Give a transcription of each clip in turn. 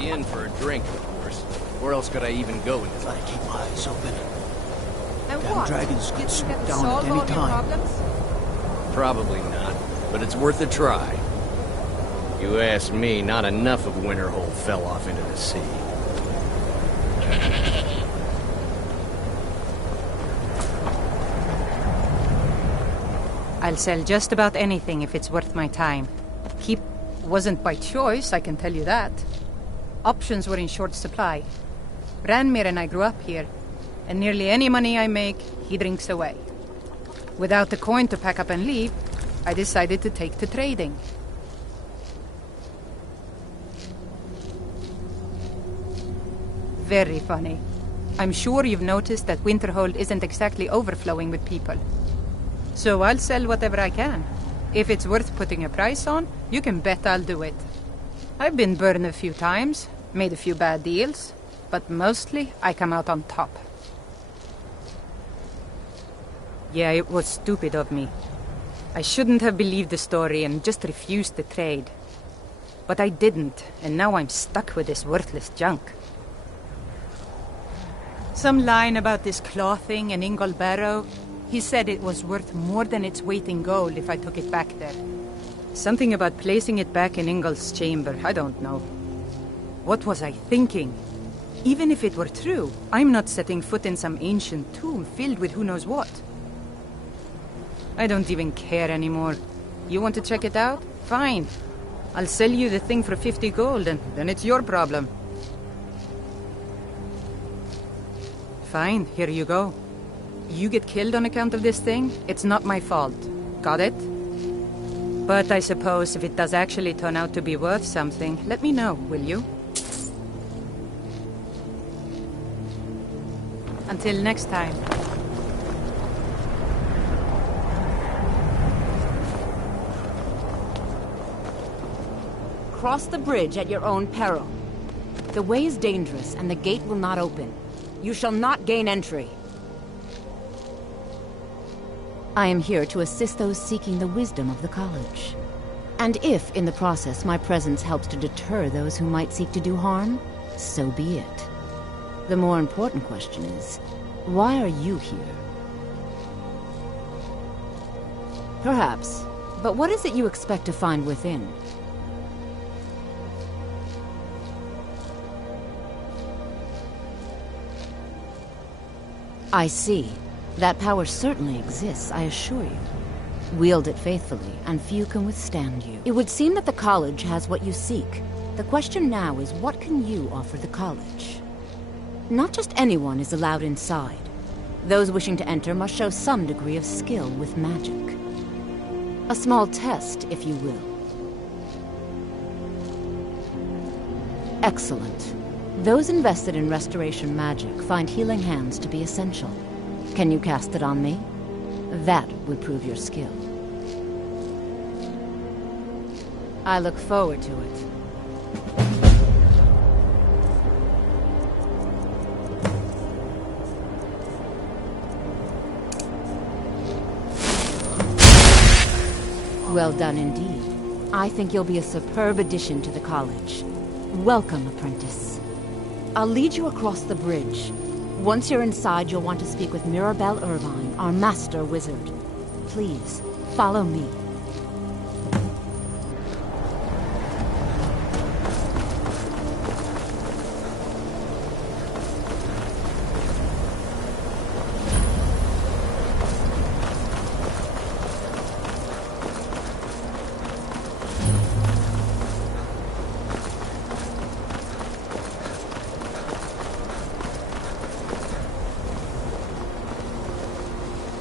In for a drink, of course. Where else could I even go in this? Gotta keep my eyes open. And Damn what? dragons could You swoop think down that'll at any solve all your time. problems? Probably not, but it's worth a try. You ask me, not enough of Winterhold fell off into the sea. I'll sell just about anything if it's worth my time. Keep wasn't by choice, I can tell you that. Options were in short supply. Ranmir and I grew up here, and nearly any money I make, he drinks away. Without the coin to pack up and leave, I decided to take to trading. Very funny. I'm sure you've noticed that Winterhold isn't exactly overflowing with people. So I'll sell whatever I can. If it's worth putting a price on, you can bet I'll do it. I've been burned a few times, made a few bad deals, but mostly I come out on top. Yeah, it was stupid of me. I shouldn't have believed the story and just refused the trade. But I didn't, and now I'm stuck with this worthless junk. Some line about this clothing and Ingol Barrow. He said it was worth more than its weight in gold if I took it back there. Something about placing it back in Ingol's chamber, I don't know. What was I thinking? Even if it were true, I'm not setting foot in some ancient tomb filled with who knows what. I don't even care anymore. You want to check it out? Fine. I'll sell you the thing for 50 gold, and then it's your problem. Fine, here you go. You get killed on account of this thing, it's not my fault. Got it? But I suppose if it does actually turn out to be worth something, let me know, will you? Until next time. Cross the bridge at your own peril. The way is dangerous, and the gate will not open. You shall not gain entry. I am here to assist those seeking the wisdom of the college. And if, in the process, my presence helps to deter those who might seek to do harm, so be it. The more important question is, why are you here? Perhaps, but what is it you expect to find within? I see. That power certainly exists, I assure you. Wield it faithfully, and few can withstand you. It would seem that the college has what you seek. The question now is, what can you offer the college? Not just anyone is allowed inside. Those wishing to enter must show some degree of skill with magic. A small test, if you will. Excellent. Those invested in restoration magic find healing hands to be essential. Can you cast it on me? That would prove your skill. I look forward to it. Well done indeed. I think you'll be a superb addition to the college. Welcome, apprentice. I'll lead you across the bridge. Once you're inside, you'll want to speak with Mirabelle Irvine, our master wizard. Please, follow me.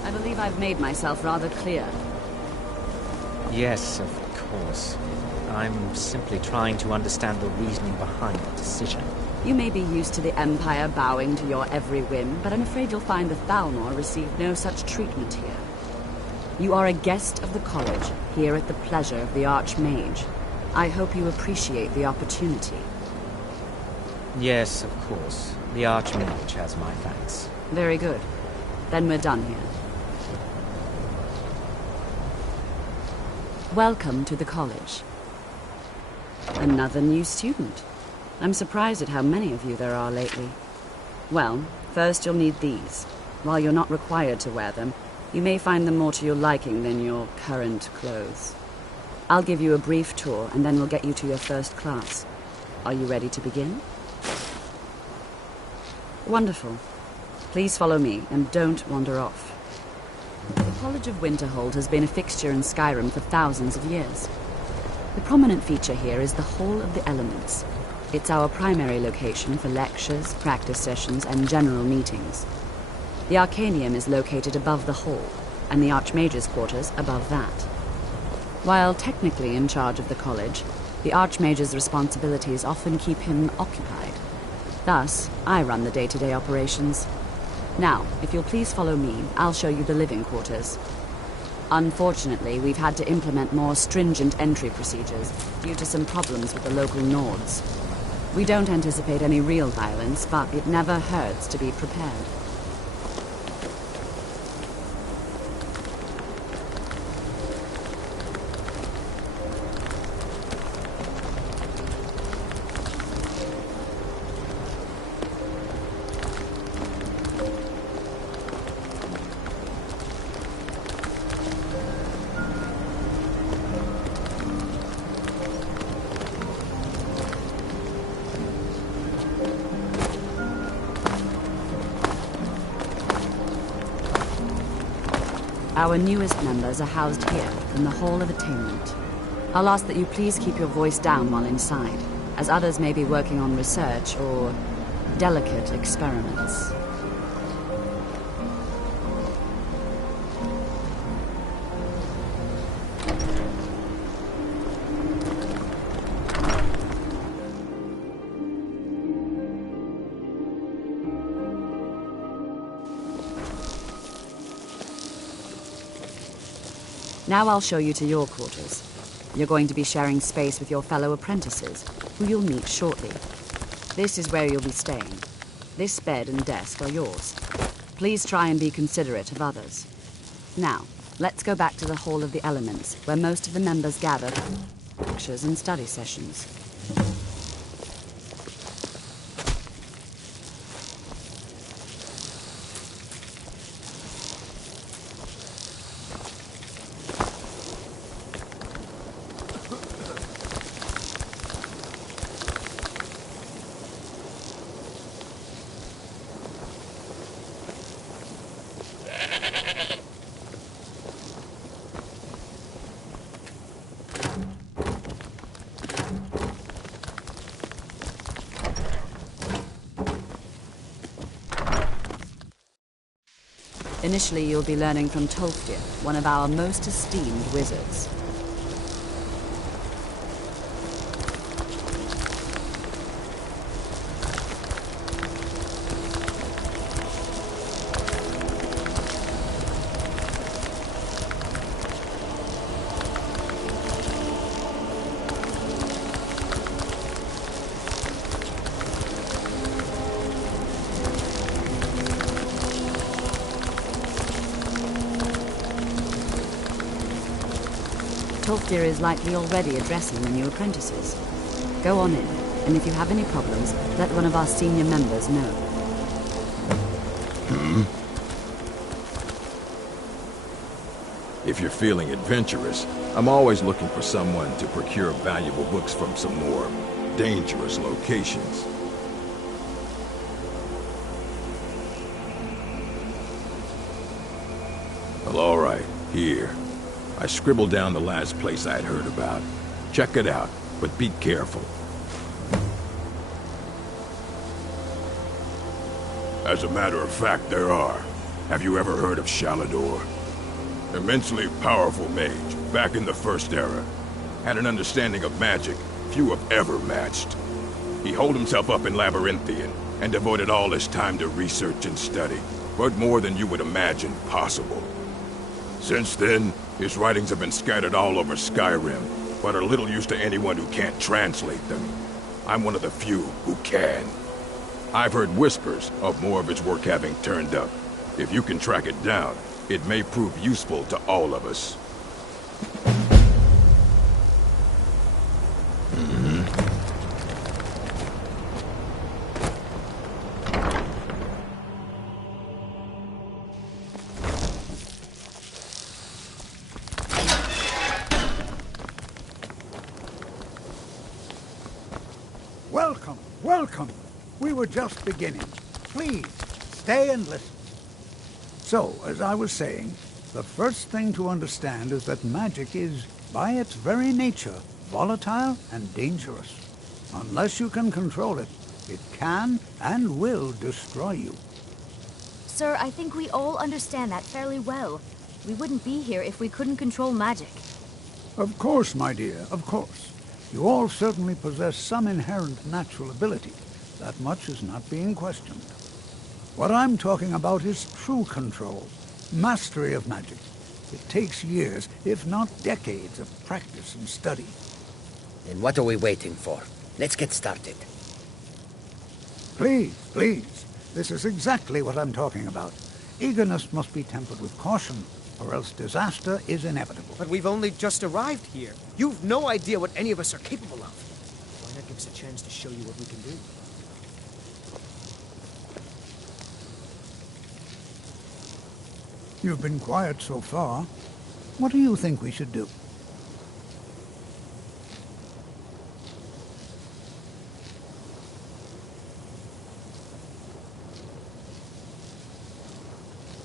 I believe I've made myself rather clear. Yes, of course. I'm simply trying to understand the reasoning behind the decision. You may be used to the Empire bowing to your every whim, but I'm afraid you'll find the Thalmor receive no such treatment here. You are a guest of the college, here at the pleasure of the Archmage. I hope you appreciate the opportunity. Yes, of course. The Archmage has my thanks. Very good. Then we're done here. Welcome to the college. Another new student. I'm surprised at how many of you there are lately. Well, first you'll need these. While you're not required to wear them, you may find them more to your liking than your current clothes. I'll give you a brief tour, and then we'll get you to your first class. Are you ready to begin? Wonderful. Please follow me, and don't wander off. The College of Winterhold has been a fixture in Skyrim for thousands of years. The prominent feature here is the Hall of the Elements. It's our primary location for lectures, practice sessions, and general meetings. The Arcanium is located above the hall, and the Archmage's quarters above that. While technically in charge of the college, the Archmage's responsibilities often keep him occupied. Thus, I run the day-to-day operations. Now, if you'll please follow me, I'll show you the living quarters. Unfortunately, we've had to implement more stringent entry procedures due to some problems with the local Nords. We don't anticipate any real violence, but it never hurts to be prepared. Our newest members are housed here, in the Hall of Attainment. I'll ask that you please keep your voice down while inside, as others may be working on research or delicate experiments. Now I'll show you to your quarters. You're going to be sharing space with your fellow apprentices, who you'll meet shortly. This is where you'll be staying. This bed and desk are yours. Please try and be considerate of others. Now, let's go back to the Hall of the Elements, where most of the members gather for lectures and study sessions. Initially, you'll be learning from Tolfdir, one of our most esteemed wizards. Tolfdir is likely already addressing the new apprentices. Go on in, and if you have any problems, let one of our senior members know. If you're feeling adventurous, I'm always looking for someone to procure valuable books from some more dangerous locations. Well, all right, here. I scribbled down the last place I'd heard about. Check it out, but be careful. As a matter of fact, there are. Have you ever heard of Shalador? Immensely powerful mage, back in the First Era. Had an understanding of magic few have ever matched. He holed himself up in Labyrinthian, and devoted all his time to research and study, but more than you would imagine possible. Since then, his writings have been scattered all over Skyrim, but are little use to anyone who can't translate them. I'm one of the few who can. I've heard whispers of more of his work having turned up. If you can track it down, it may prove useful to all of us. Welcome, welcome. We were just beginning. Please, stay and listen. So, as I was saying, the first thing to understand is that magic is, by its very nature, volatile and dangerous. Unless you can control it, it can and will destroy you. Sir, I think we all understand that fairly well. We wouldn't be here if we couldn't control magic. Of course, my dear, of course. You all certainly possess some inherent natural ability. That much is not being questioned. What I'm talking about is true control, mastery of magic. It takes years, if not decades, of practice and study. Then what are we waiting for? Let's get started. Please, please. This is exactly what I'm talking about. Eagerness must be tempered with caution, or else disaster is inevitable. But we've only just arrived here. You've no idea what any of us are capable of. Why not give us a chance to show you what we can do? You've been quiet so far. What do you think we should do?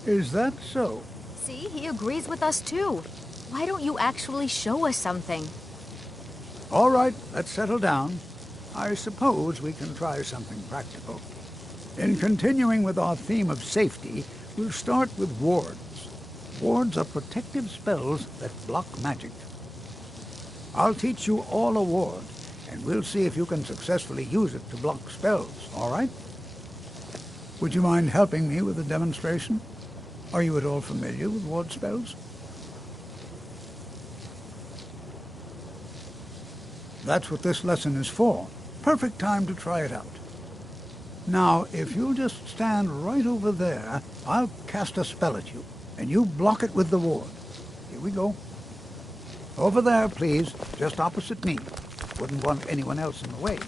Is that so? See, he agrees with us too. Why don't you actually show us something? All right, let's settle down. I suppose we can try something practical. In continuing with our theme of safety, we'll start with wards. Wards are protective spells that block magic. I'll teach you all a ward, and we'll see if you can successfully use it to block spells, all right? Would you mind helping me with the demonstration? Are you at all familiar with ward spells? That's what this lesson is for. Perfect time to try it out. Now, if you'll just stand right over there, I'll cast a spell at you, and you block it with the ward. Here we go. Over there, please, just opposite me. Wouldn't want anyone else in the way.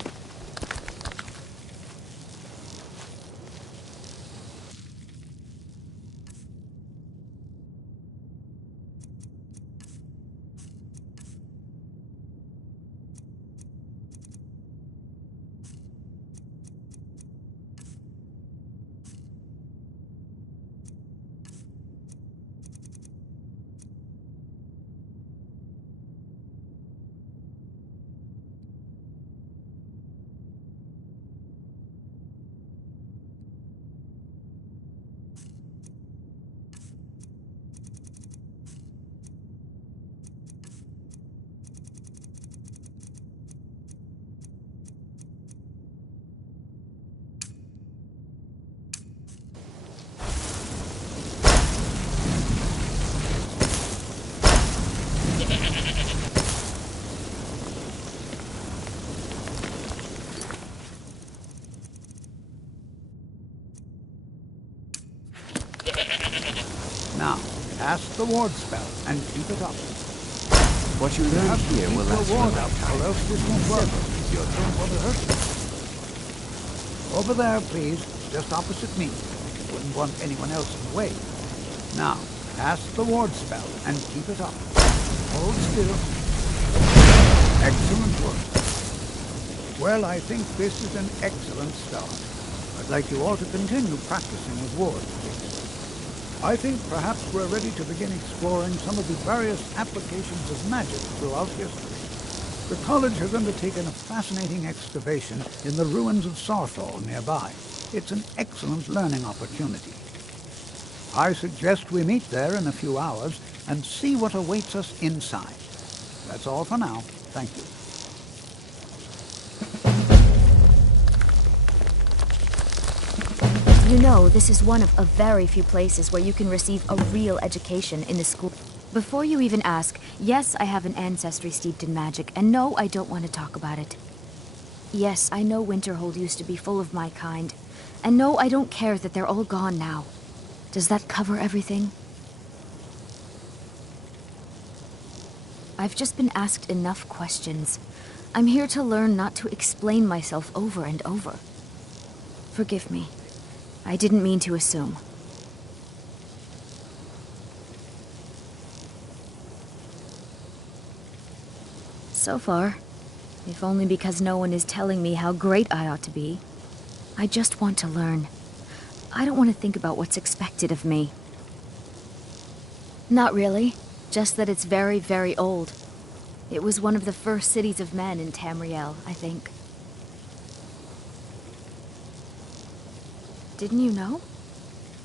Now, cast the ward spell and keep it up. What you learn here will last for a ward long up, time. or else this won't work. You don't want to hurt me. Over there, please. Just opposite me. Wouldn't want anyone else in the way. Now, cast the ward spell and keep it up. Hold still. Excellent work. Well, I think this is an excellent start. I'd like you all to continue practicing with wards, please. I think perhaps we're ready to begin exploring some of the various applications of magic throughout history. The college has undertaken a fascinating excavation in the ruins of Sarthal nearby. It's an excellent learning opportunity. I suggest we meet there in a few hours and see what awaits us inside. That's all for now. Thank you. You know, this is one of a very few places where you can receive a real education in the school. Before you even ask, yes, I have an ancestry steeped in magic, and no, I don't want to talk about it. Yes, I know Winterhold used to be full of my kind, and no, I don't care that they're all gone now. Does that cover everything? I've just been asked enough questions. I'm here to learn, not to explain myself over and over. Forgive me. I didn't mean to assume. So far, if only because no one is telling me how great I ought to be, I just want to learn. I don't want to think about what's expected of me. Not really, just that it's very, very old. It was one of the first cities of men in Tamriel, I think. Didn't you know?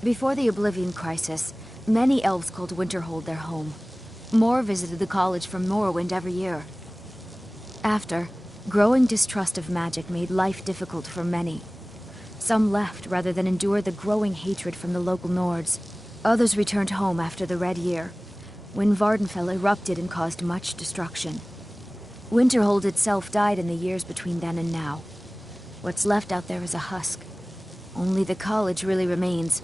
Before the Oblivion Crisis, many elves called Winterhold their home. More visited the college from Morrowind every year. After, growing distrust of magic made life difficult for many. Some left rather than endure the growing hatred from the local Nords. Others returned home after the Red Year, when Vardenfell erupted and caused much destruction. Winterhold itself died in the years between then and now. What's left out there is a husk. Only the college really remains.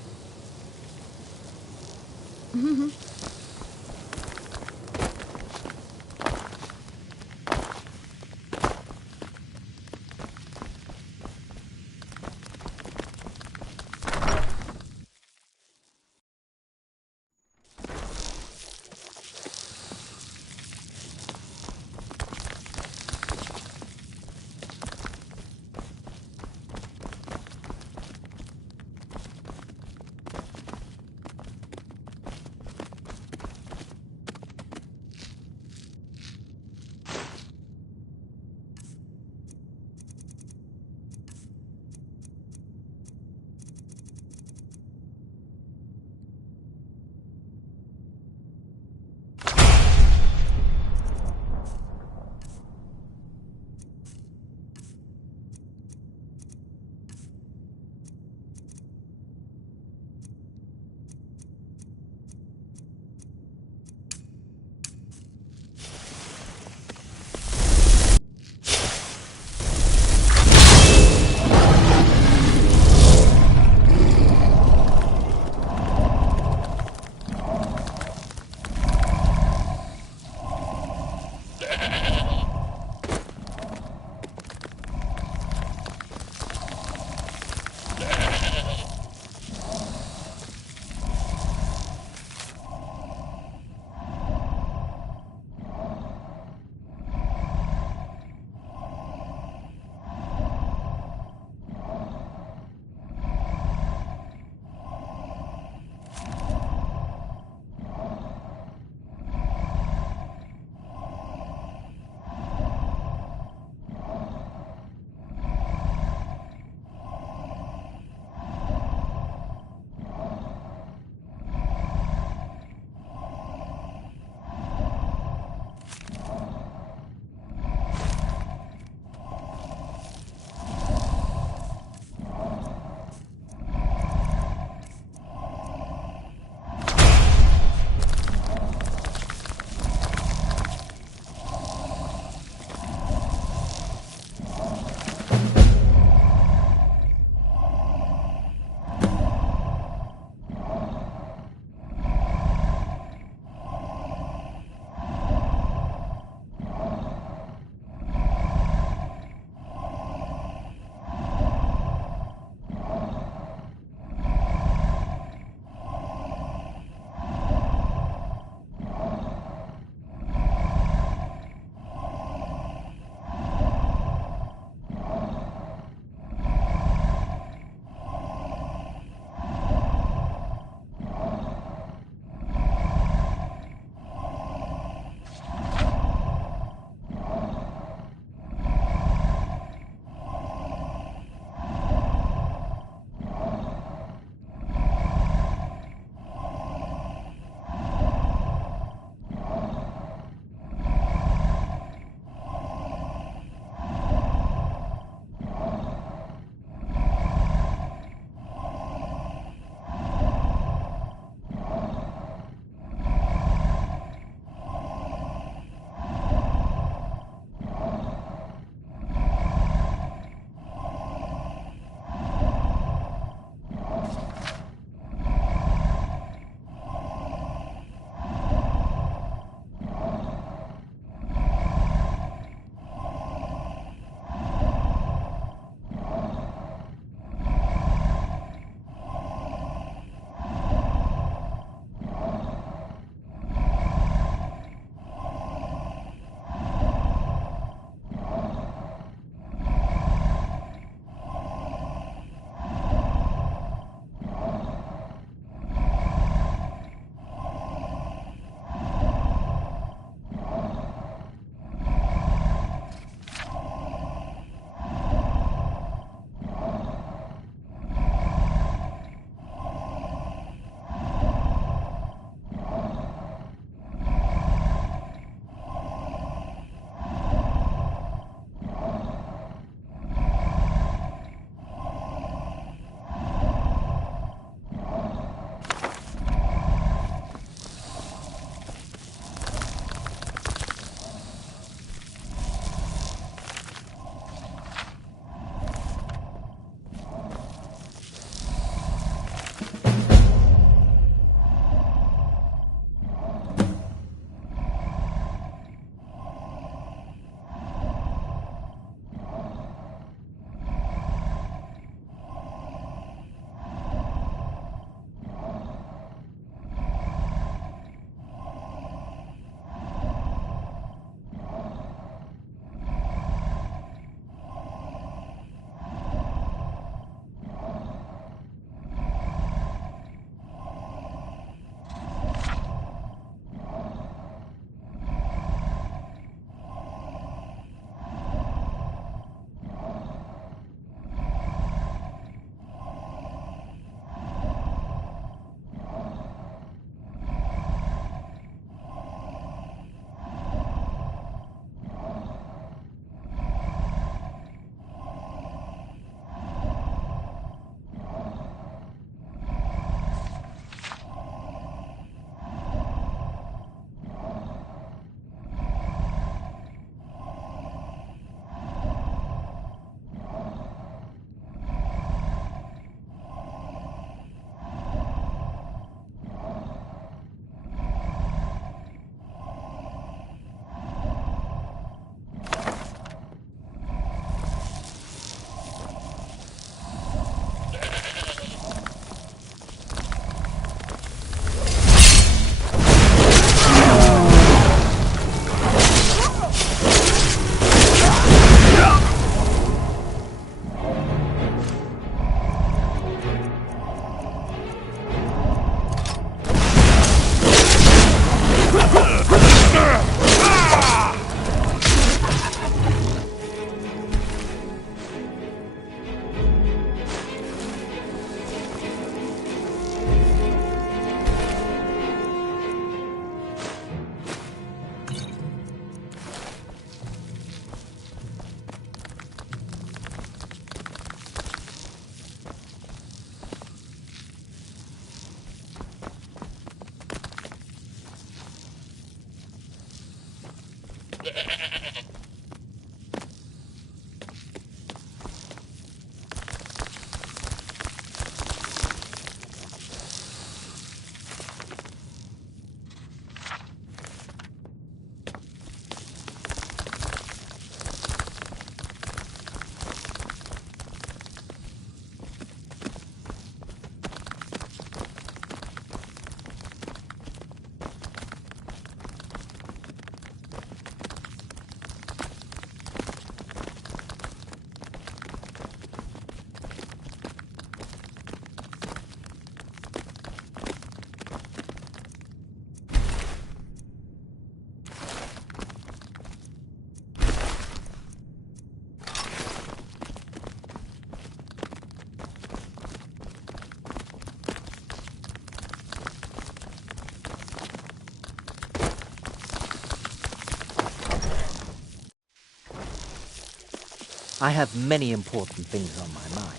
I have many important things on my mind.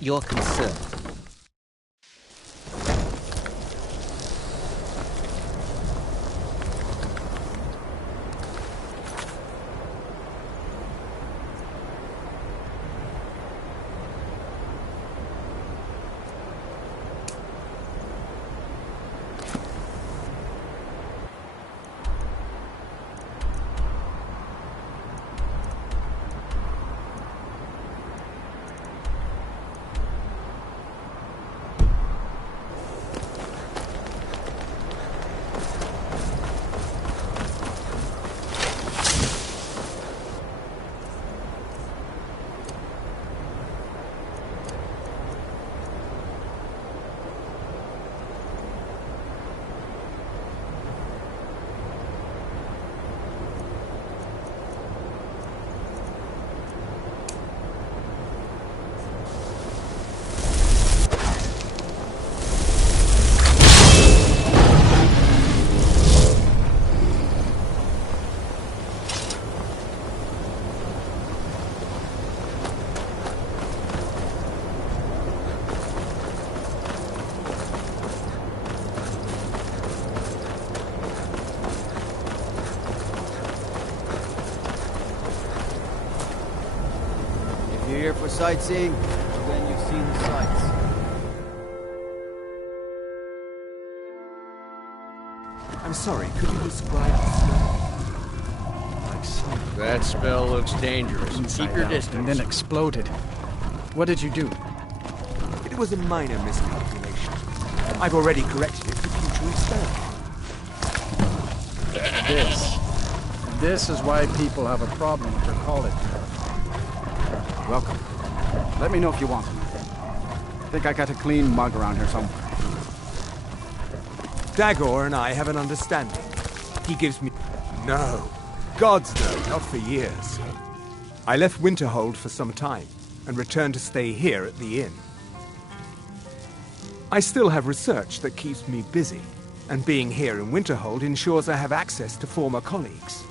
Your concern. You're here for sightseeing, then you've seen the sights. I'm sorry, could you describe the smell? Like smoke. That spell looks dangerous. Inside Keep your out, distance. and then exploded. What did you do? It was a minor miscalculation. I've already corrected it for future experiment. This is why people have a problem with their college. Welcome. Let me know if you want anything. I think I got a clean mug around here somewhere. Dagor and I have an understanding. He gives me... No. Gods, no, not for years. I left Winterhold for some time, and returned to stay here at the inn. I still have research that keeps me busy, and being here in Winterhold ensures I have access to former colleagues.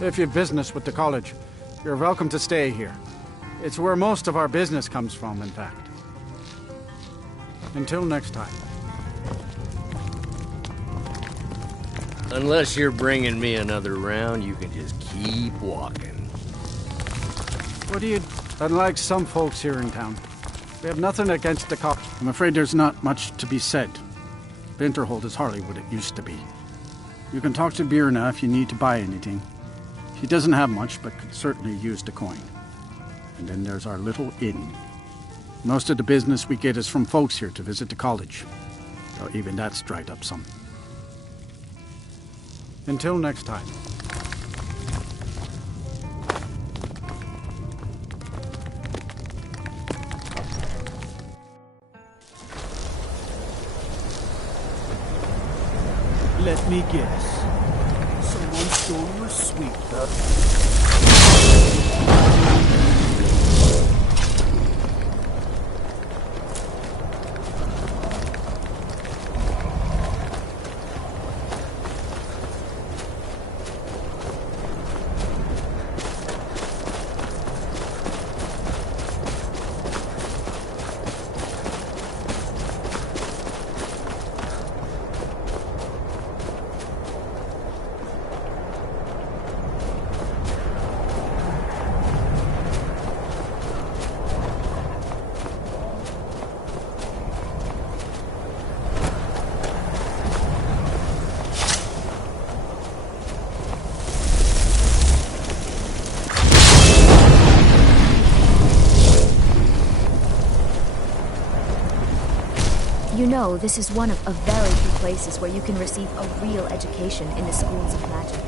If you've business with the college, you're welcome to stay here. It's where most of our business comes from, in fact. Until next time. Unless you're bringing me another round, you can just keep walking. What do you... Unlike some folks here in town, we have nothing against the college. I'm afraid there's not much to be said. Winterhold is hardly what it used to be. You can talk to Birna if you need to buy anything. She doesn't have much, but could certainly use the coin. And then there's our little inn. Most of the business we get is from folks here to visit the college. Though even that's dried up some. Until next time. Let me guess. Someone stole your sweet. You know, this is one of a very few places where you can receive a real education in the schools of magic.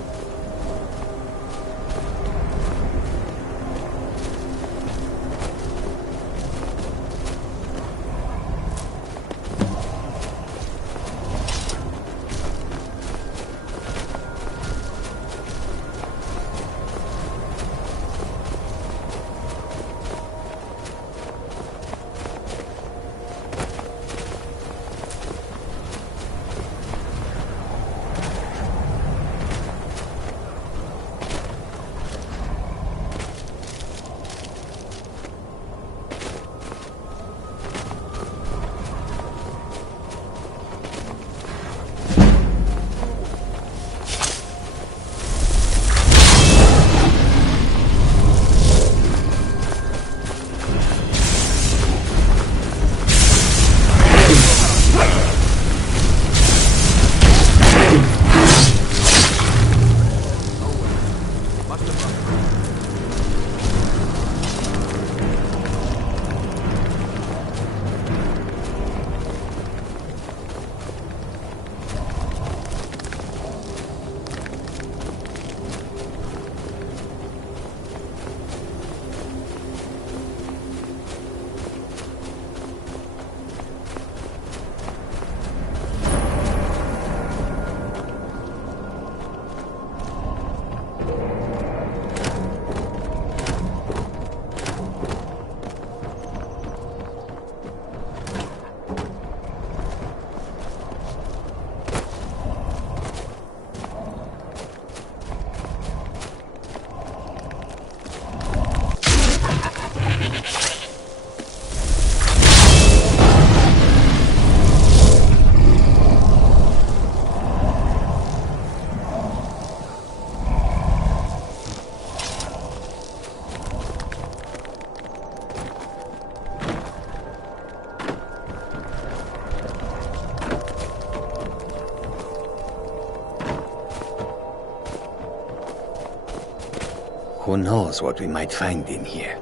Who knows what we might find in here?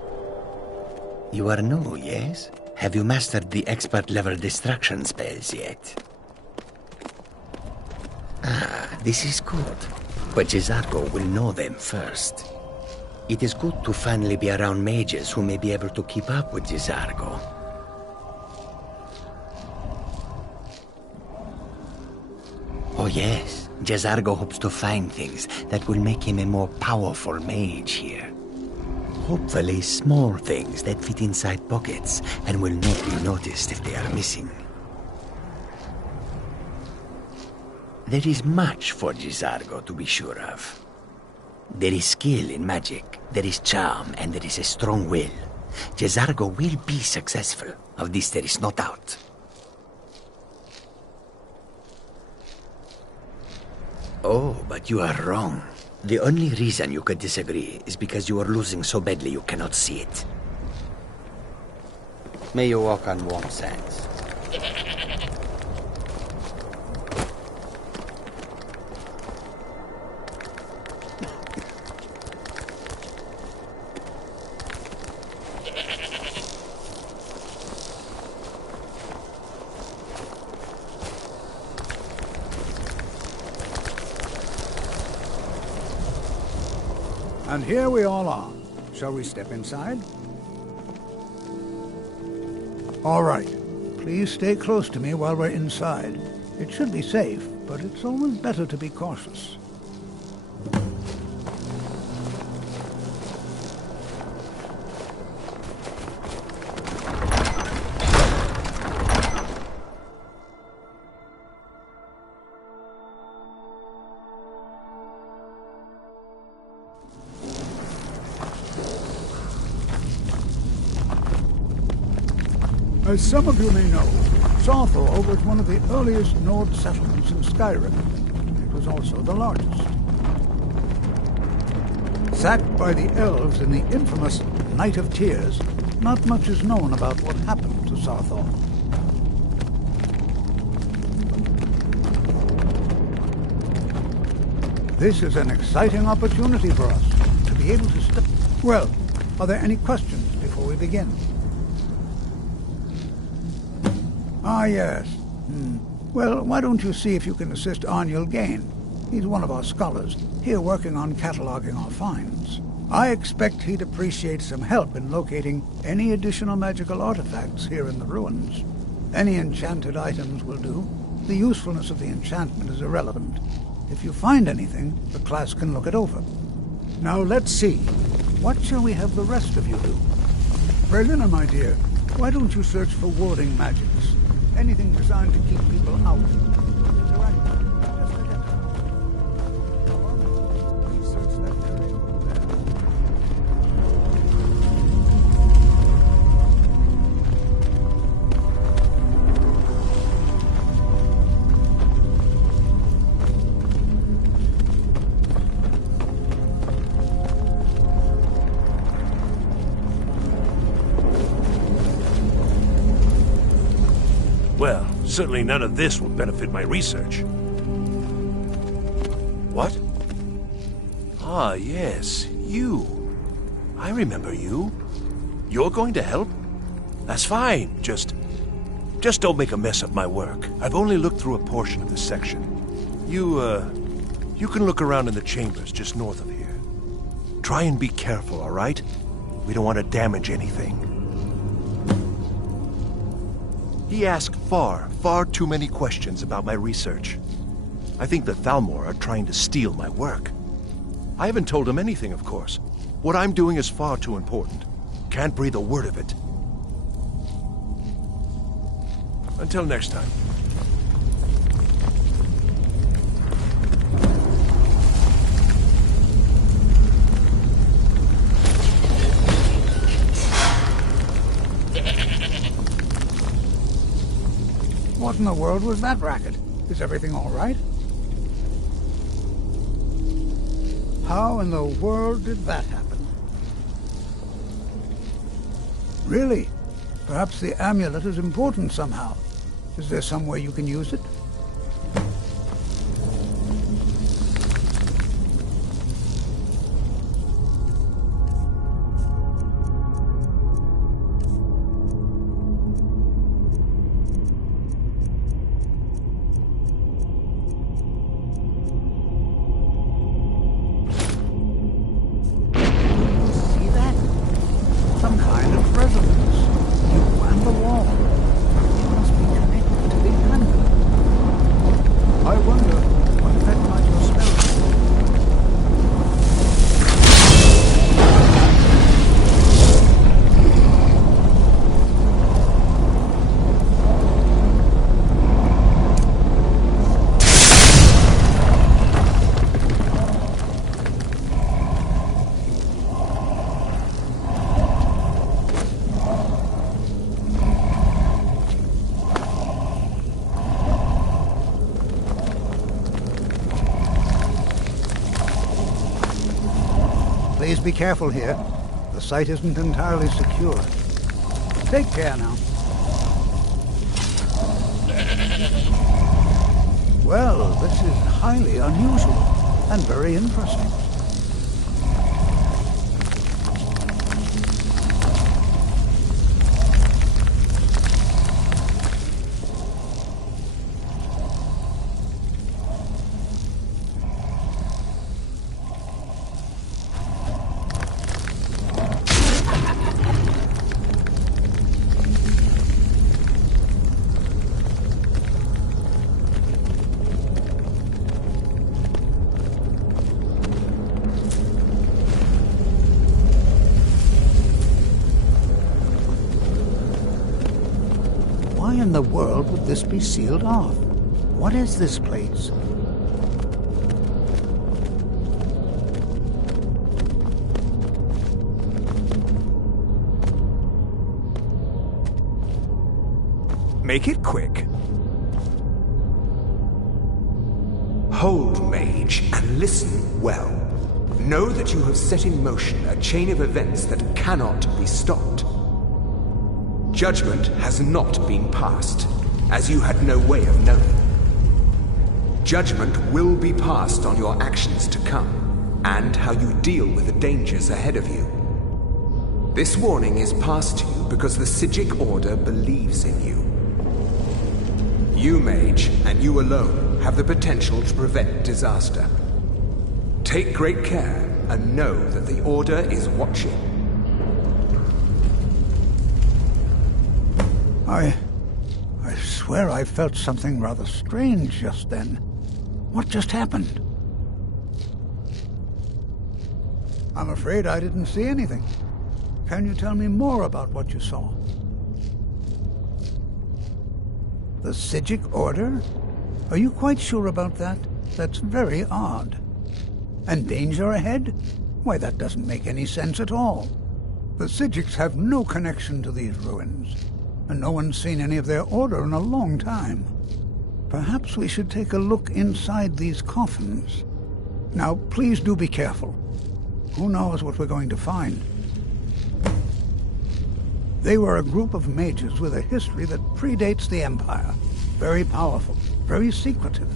You are new, yes? Have you mastered the expert-level destruction spells yet? Ah, this is good. But Jizargo will know them first. It is good to finally be around mages who may be able to keep up with Jizargo. Oh yes, Jizargo hopes to find things that will make him a more powerful mage here. Hopefully small things that fit inside pockets and will not be noticed if they are missing. There is much for Jizargo to be sure of. There is skill in magic, there is charm, and there is a strong will. Jizargo will be successful. Of this there is no doubt. Oh, but you are wrong. The only reason you could disagree is because you are losing so badly you cannot see it. May you walk on warm sands. And here we all are. Shall we step inside? All right. Please stay close to me while we're inside. It should be safe, but it's always better to be cautious. As some of you may know, Sarthor was one of the earliest Nord settlements in Skyrim. It was also the largest. Sacked by the elves in the infamous Night of Tears, not much is known about what happened to Sarthor. This is an exciting opportunity for us to be able to step... Well, are there any questions before we begin? Ah, yes. Well, why don't you see if you can assist Arniel Gain? He's one of our scholars, here working on cataloging our finds. I expect he'd appreciate some help in locating any additional magical artifacts here in the ruins. Any enchanted items will do. The usefulness of the enchantment is irrelevant. If you find anything, the class can look it over. Now let's see. What shall we have the rest of you do? Berliner, my dear, why don't you search for warding magics? Anything designed to keep people out. Please search that area over there. Well, certainly none of this will benefit my research. What? Ah, yes, you. I remember you. You're going to help? That's fine. Just don't make a mess of my work. I've only looked through a portion of this section. You can look around in the chambers just north of here. Try and be careful, all right? We don't want to damage anything. He asked far too many questions about my research. I think the Thalmor are trying to steal my work. I haven't told him anything, of course. What I'm doing is far too important. Can't breathe a word of it. Until next time. What in the world was that racket? Is everything all right? How in the world did that happen? Really? Perhaps the amulet is important somehow. Is there some way you can use it? resonance. You and the wall. It must be connected to the amulet. I wonder what that might have spelled. Please be careful here. The site isn't entirely secure. Take care now. Well, this is highly unusual and very interesting. Why in the world would this be sealed off? What is this place? Make it quick. Hold, mage, and listen well. Know that you have set in motion a chain of events that cannot be stopped. Judgment has not been passed, as you had no way of knowing. Judgment will be passed on your actions to come, and how you deal with the dangers ahead of you. This warning is passed to you because the Psijic Order believes in you. You, mage, and you alone, have the potential to prevent disaster. Take great care, and know that the Order is watching. I swear I felt something rather strange just then. What just happened? I'm afraid I didn't see anything. Can you tell me more about what you saw? The Psijic Order? Are you quite sure about that? That's very odd. And danger ahead? Why, that doesn't make any sense at all. The Psijics have no connection to these ruins, and no one's seen any of their order in a long time. Perhaps we should take a look inside these coffins. Now, please do be careful. Who knows what we're going to find? They were a group of mages with a history that predates the Empire. Very powerful, very secretive.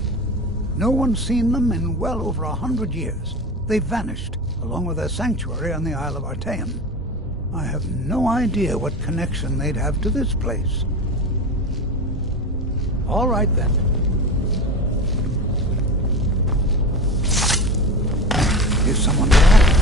No one's seen them in well over 100 years. They vanished, along with their sanctuary on the Isle of Artaeum. I have no idea what connection they'd have to this place. All right, then. Is someone there?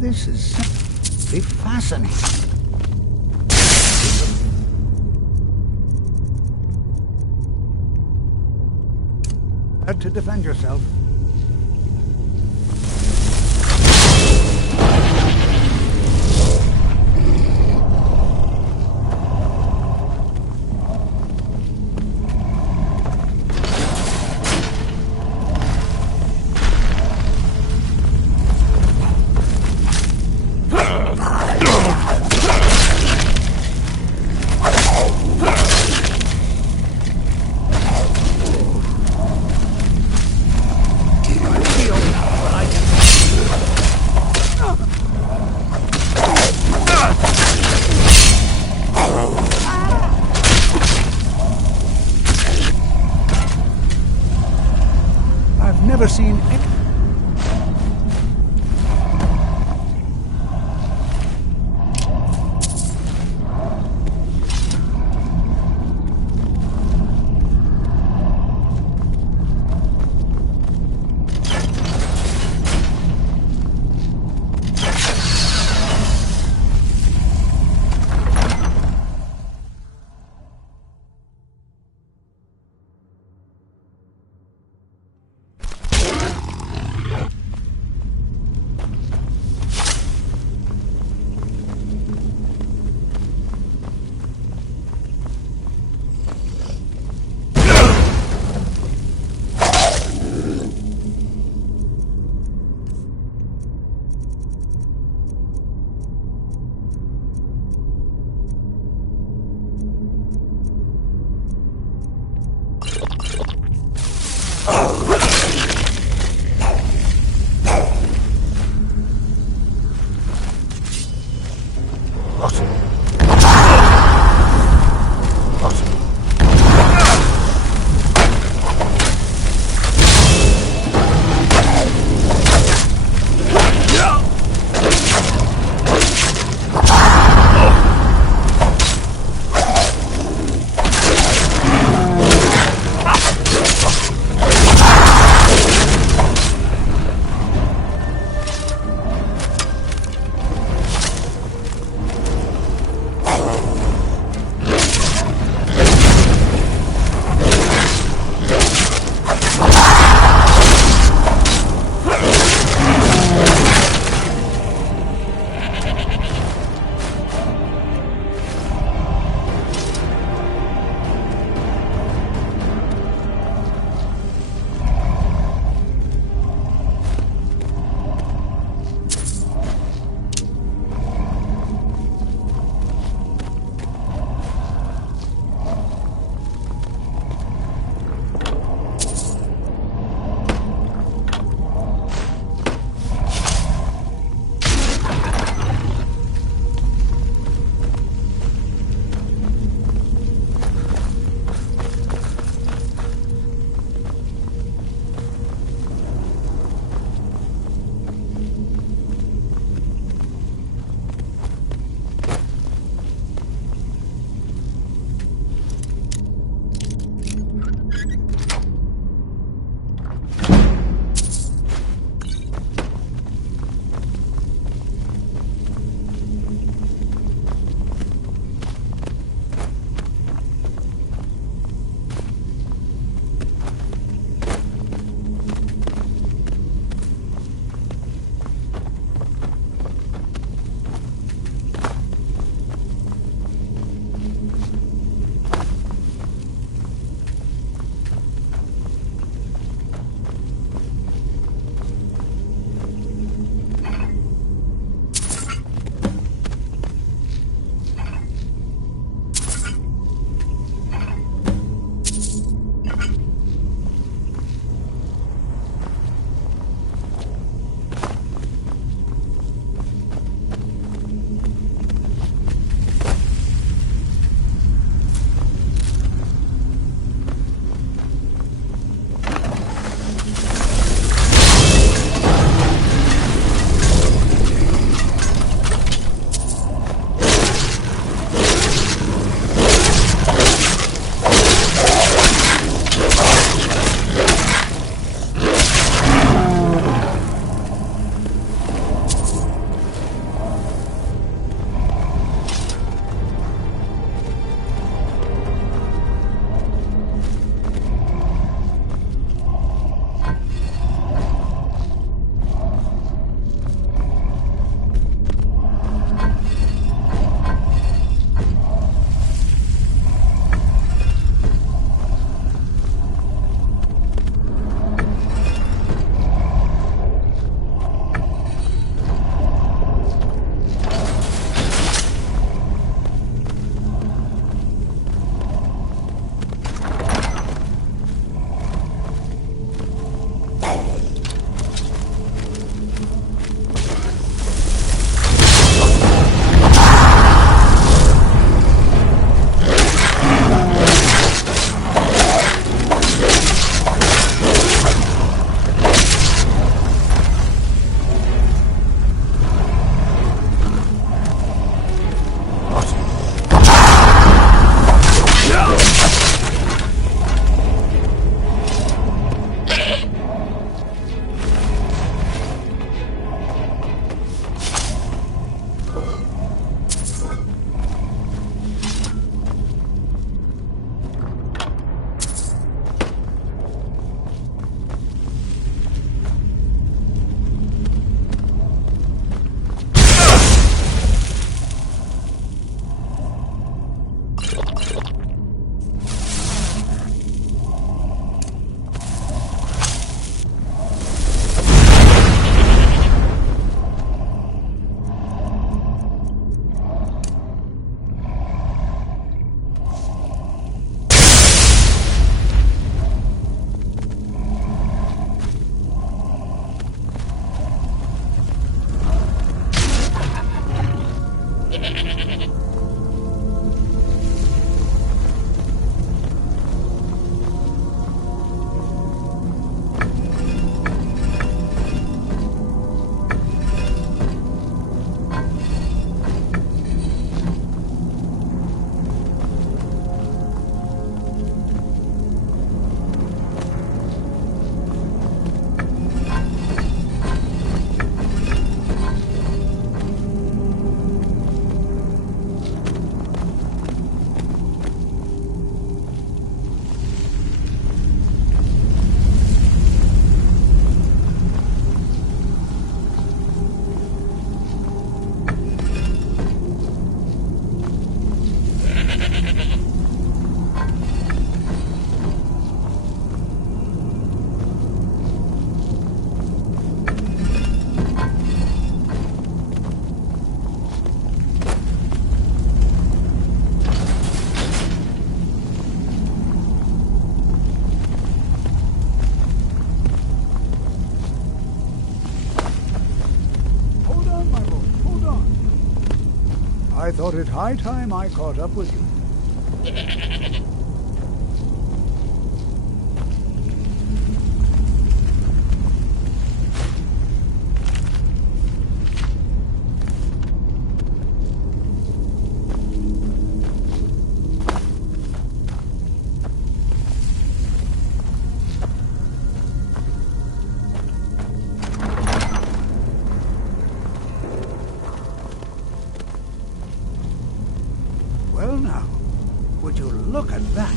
This is simply fascinating. Had to defend yourself. seen any... I thought it high time I caught up with you. Well now, would you look at that?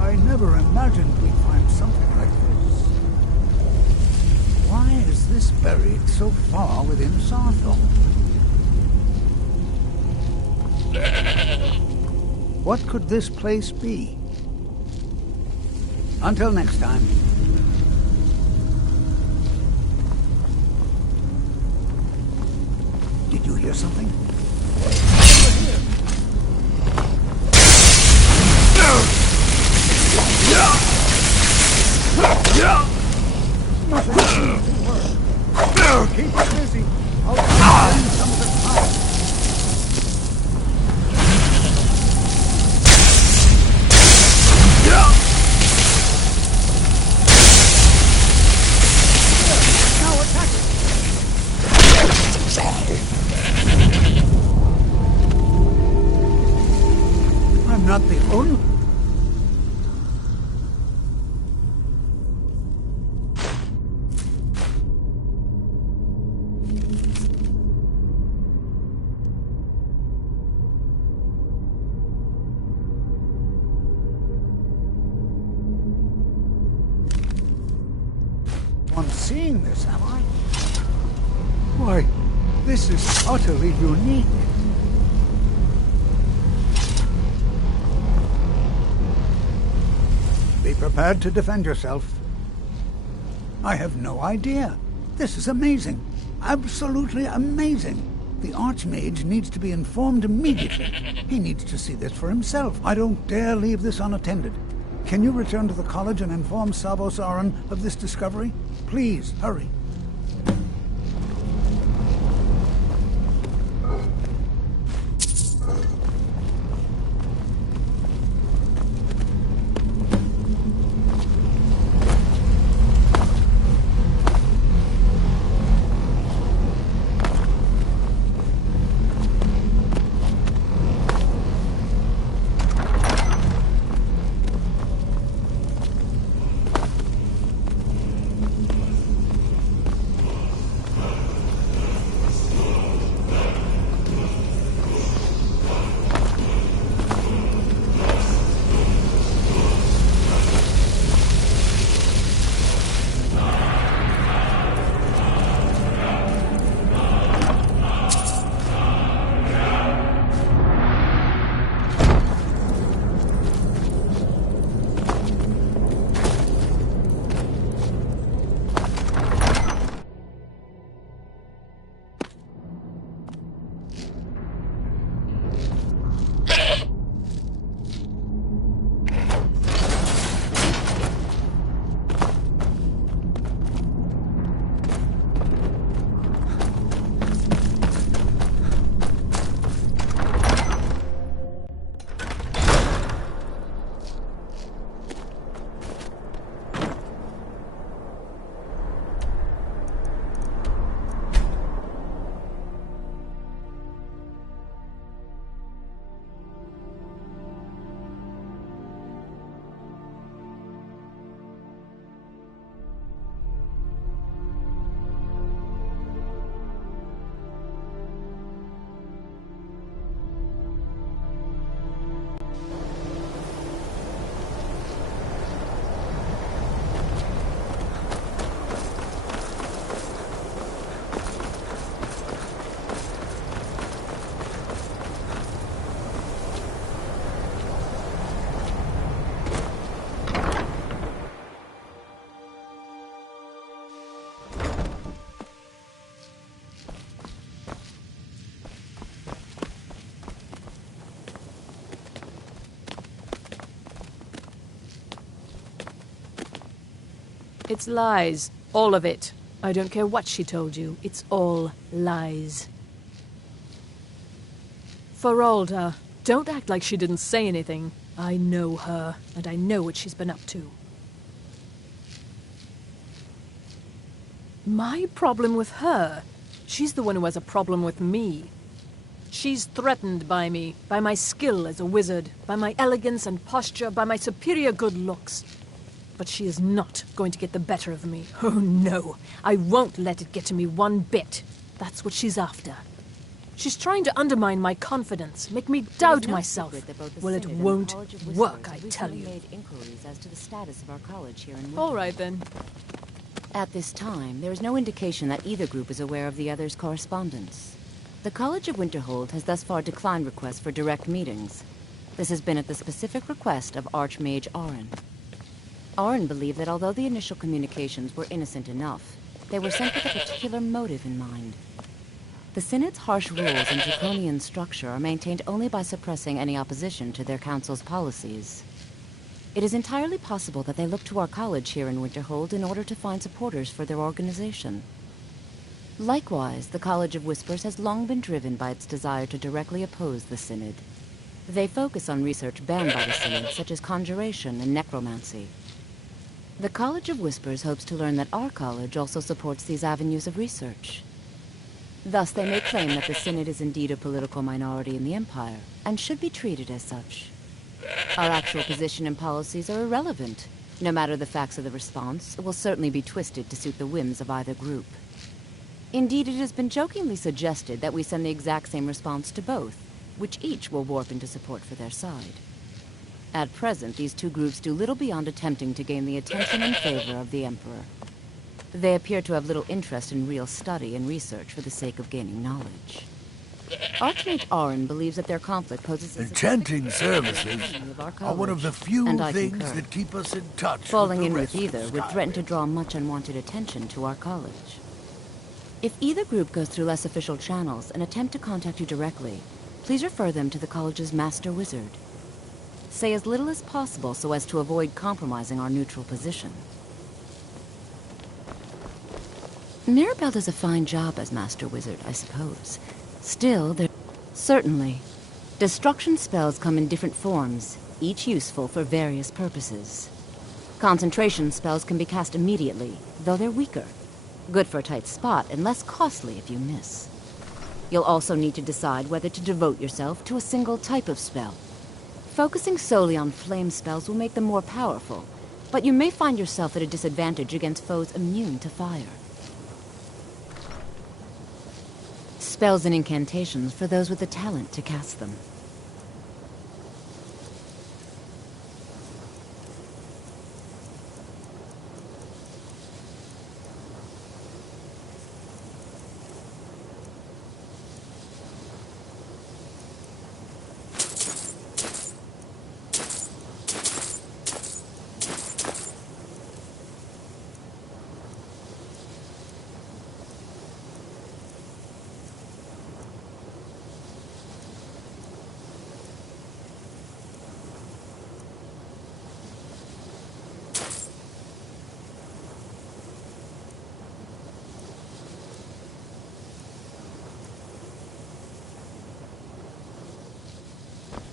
I never imagined we'd find something like this. Why is this buried so far within Sarthor? What could this place be? Until next time. Did you hear something? Keep it busy. I'll find some of the time. Now attack it. I'm not the only... I'm seeing this, am I? Why, this is utterly unique. Be prepared to defend yourself. I have no idea. This is amazing. Absolutely amazing. The Archmage needs to be informed immediately. He needs to see this for himself. I don't dare leave this unattended. Can you return to the college and inform Savos Aran of this discovery? Please, hurry. It's lies. All of it. I don't care what she told you. It's all lies. Feralda, don't act like she didn't say anything. I know her, and I know what she's been up to. My problem with her? She's the one who has a problem with me. She's threatened by me, by my skill as a wizard, by my elegance and posture, by my superior good looks. But she is not going to get the better of me. Oh no, I won't let it get to me one bit. That's what she's after. She's trying to undermine my confidence, make me doubt myself. Well, it won't work, I tell you. All right then. At this time, there is no indication that either group is aware of the other's correspondence. The College of Winterhold has thus far declined requests for direct meetings. This has been at the specific request of Archmage Arin. Arin believed that although the initial communications were innocent enough, they were sent with a particular motive in mind. The Synod's harsh rules and draconian structure are maintained only by suppressing any opposition to their council's policies. It is entirely possible that they look to our college here in Winterhold in order to find supporters for their organization. Likewise, the College of Whispers has long been driven by its desire to directly oppose the Synod. They focus on research banned by the Synod, such as conjuration and necromancy. The College of Whispers hopes to learn that our college also supports these avenues of research. Thus, they may claim that the Synod is indeed a political minority in the Empire, and should be treated as such. Our actual position and policies are irrelevant. No matter the facts of the response, it will certainly be twisted to suit the whims of either group. Indeed, it has been jokingly suggested that we send the exact same response to both, which each will warp into support for their side. At present, these two groups do little beyond attempting to gain the attention and favor of the Emperor. They appear to have little interest in real study and research for the sake of gaining knowledge. Archmage Arin believes that their conflict poses a enchanting services are one of the few things that keep us in touch. Falling in with with either would threaten to draw much unwanted attention to our college. If either group goes through less official channels and attempt to contact you directly, please refer them to the college's Master Wizard. Say as little as possible so as to avoid compromising our neutral position. Mirabelle does a fine job as Master Wizard, I suppose. Still, there... Certainly. Destruction spells come in different forms, each useful for various purposes. Concentration spells can be cast immediately, though they're weaker. Good for a tight spot and less costly if you miss. You'll also need to decide whether to devote yourself to a single type of spell. Focusing solely on flame spells will make them more powerful, but you may find yourself at a disadvantage against foes immune to fire. Spells and incantations for those with the talent to cast them.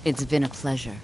It's been a pleasure.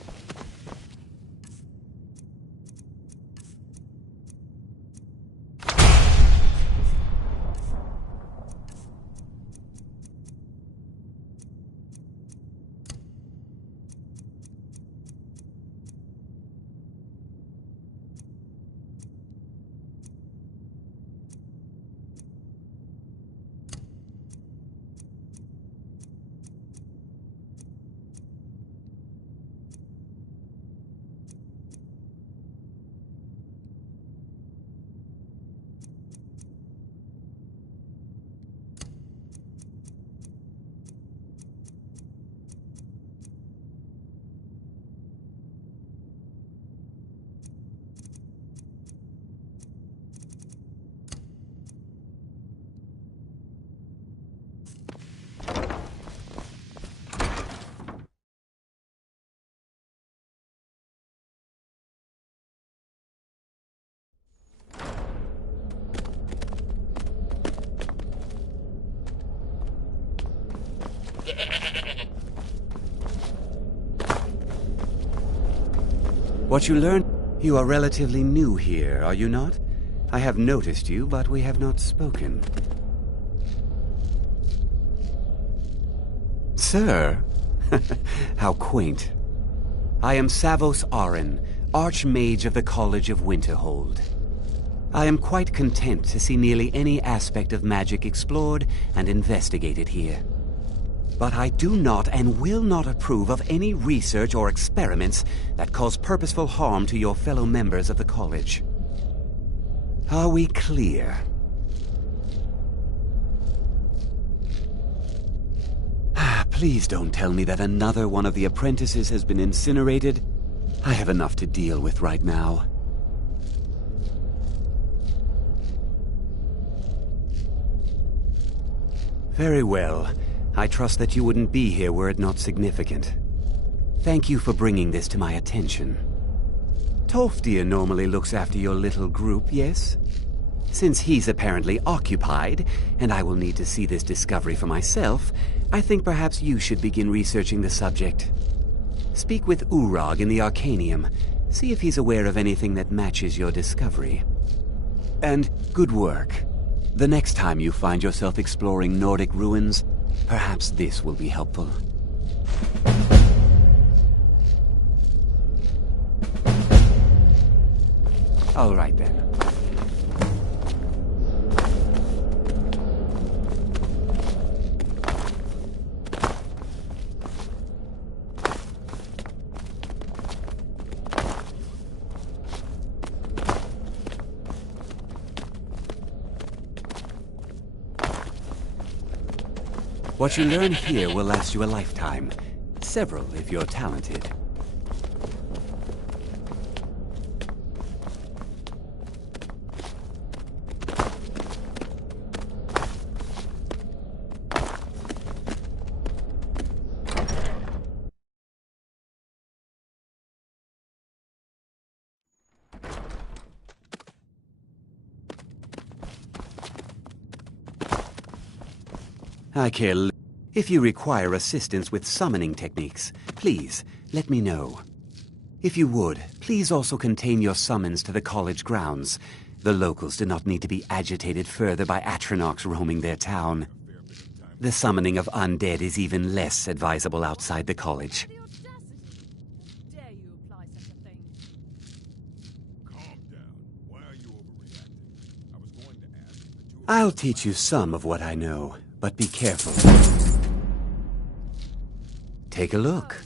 What you learn? You are relatively new here, are you not? I have noticed you, but we have not spoken. Sir? How quaint. I am Savos Arin, Archmage of the College of Winterhold. I am quite content to see nearly any aspect of magic explored and investigated here. But I do not and will not approve of any research or experiments that cause purposeful harm to your fellow members of the college. Are we clear? Please don't tell me that another one of the apprentices has been incinerated. I have enough to deal with right now. Very well. I trust that you wouldn't be here were it not significant. Thank you for bringing this to my attention. Tolfdir normally looks after your little group, yes? Since he's apparently occupied, and I will need to see this discovery for myself, I think perhaps you should begin researching the subject. Speak with Urag in the Arcanium. See if he's aware of anything that matches your discovery. And good work. The next time you find yourself exploring Nordic ruins, perhaps this will be helpful. All right then. What you learn here will last you a lifetime. Several, if you're talented. I care little. If you require assistance with summoning techniques, please, let me know. If you would, please also contain your summons to the college grounds. The locals do not need to be agitated further by Atronachs roaming their town. The summoning of undead is even less advisable outside the college. I'll teach you some of what I know, but be careful. Take a look.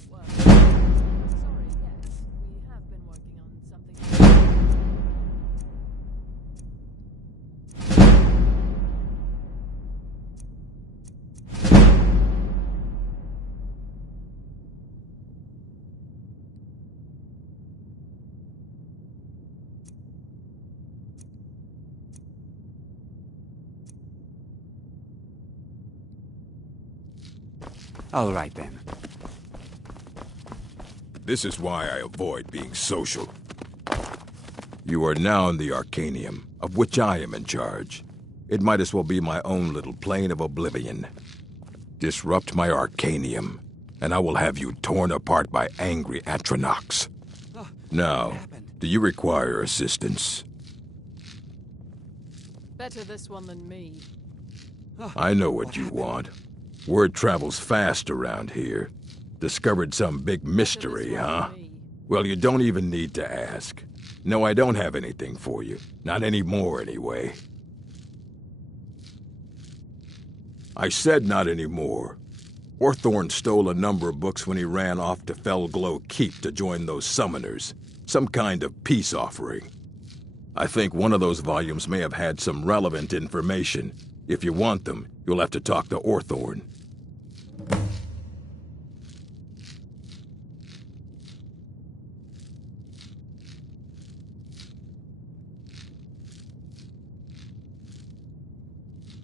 All right then. This is why I avoid being social. You are now in the Arcanium, of which I am in charge. It might as well be my own little plane of oblivion. Disrupt my Arcanium, and I will have you torn apart by angry Atronachs. Now, do you require assistance? Better this one than me. I know what you want. Word travels fast around here. Discovered some big mystery, huh? Well, you don't even need to ask. No, I don't have anything for you. Not anymore, anyway. I said not anymore. Orthorn stole a number of books when he ran off to Felglow Keep to join those summoners. Some kind of peace offering. I think one of those volumes may have had some relevant information. If you want them, you'll have to talk to Orthorn.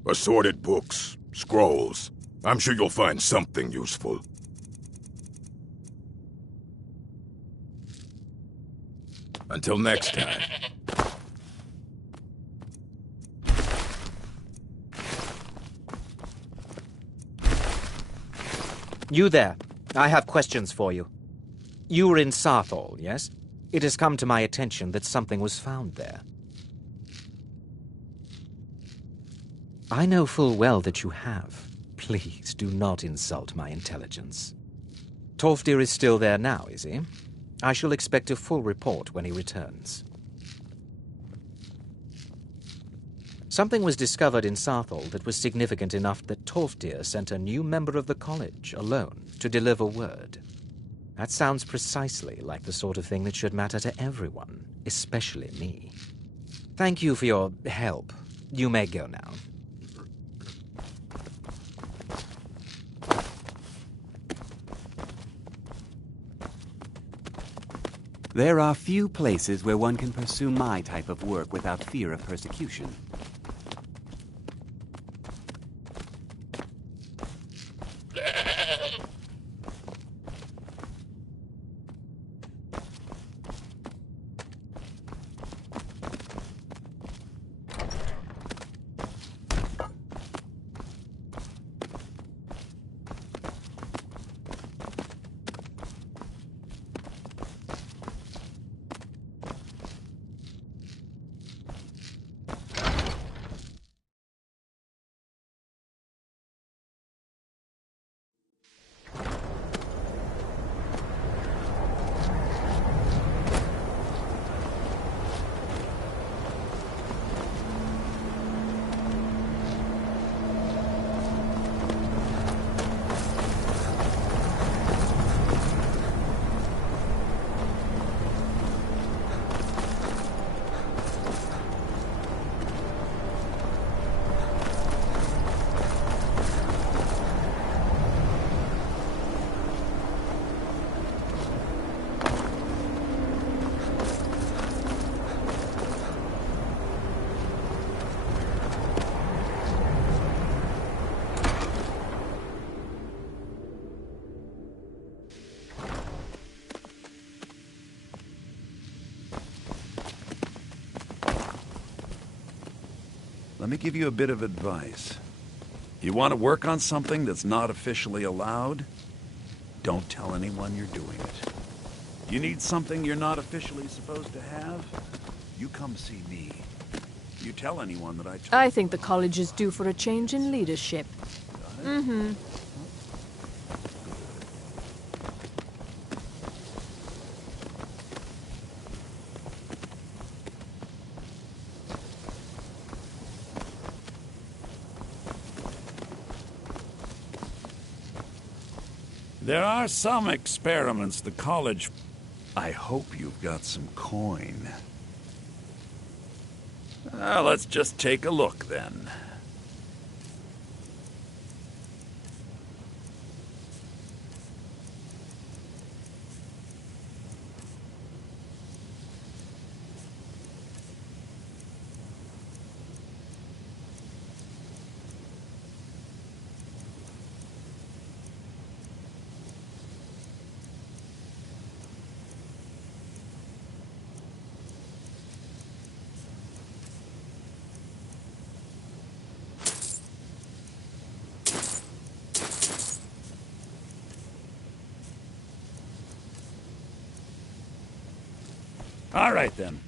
Assorted books, scrolls. I'm sure you'll find something useful. Until next time. You there. I have questions for you. You were in Sarthal, yes? It has come to my attention that something was found there. I know full well that you have. Please do not insult my intelligence. Tolfdir is still there now, is he? I shall expect a full report when he returns. Something was discovered in Sarthal that was significant enough that Tolfdir sent a new member of the college, alone, to deliver word. That sounds precisely like the sort of thing that should matter to everyone, especially me. Thank you for your help. You may go now. There are few places where one can pursue my type of work without fear of persecution. Let me give you a bit of advice. You want to work on something that's not officially allowed? Don't tell anyone you're doing it. You need something you're not officially supposed to have? You come see me. You tell anyone that I think the college is due for a change in leadership. Mm-hmm. There are some experiments the college... I hope you've got some coin. Let's just take a look, then. All right, then.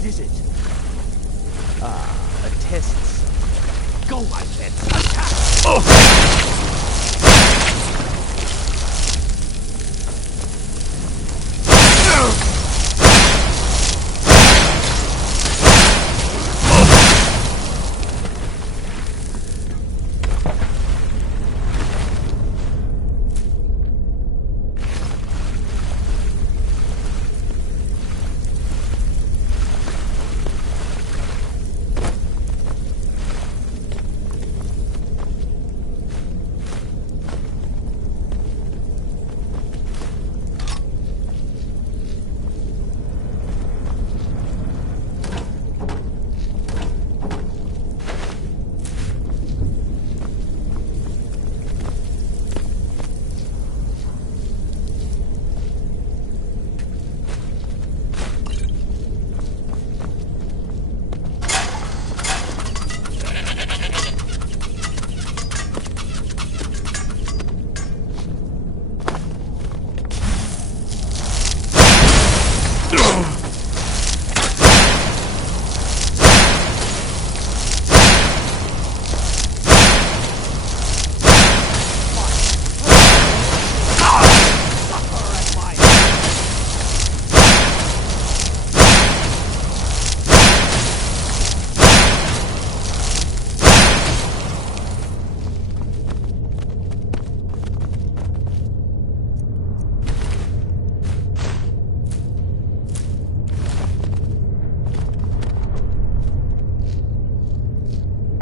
What is it? Ah, a test site. Go, my pets! Attack!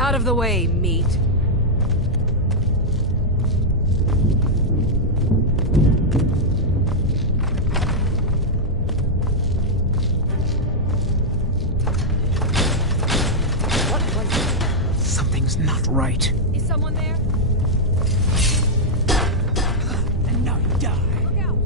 Out of the way, meat. Something's not right. Is someone there? And now you die. Look out!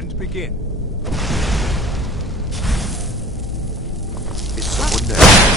and begin. Is someone there?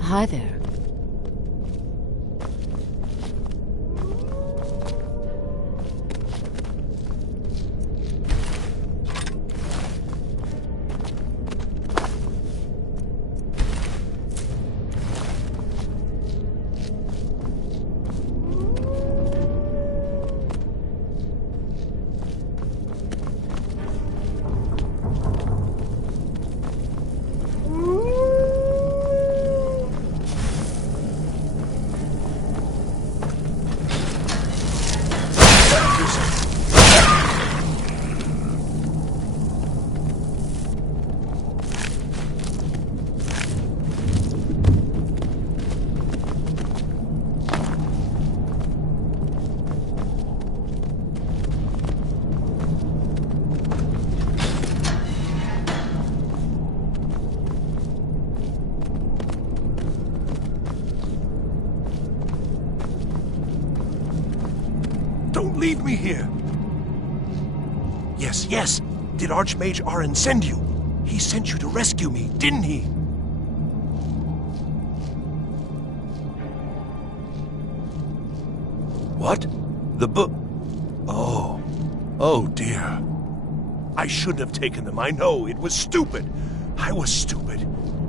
Hi there. Don't leave me here! Yes, yes! Did Archmage Arin send you? He sent you to rescue me, didn't he? What? The book? Oh. Oh, dear. I shouldn't have taken them, I know. It was stupid. I was stupid.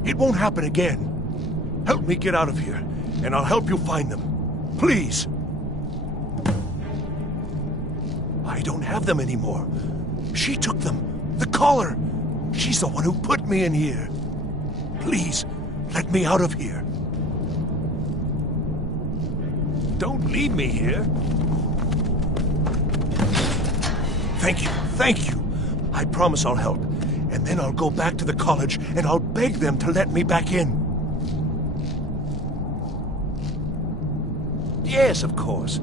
It won't happen again. Help me get out of here, and I'll help you find them. Please! I don't have them anymore. She took them. The collar. She's the one who put me in here. Please, let me out of here. Don't leave me here. Thank you. I promise I'll help. And then I'll go back to the college and I'll beg them to let me back in. Yes, of course.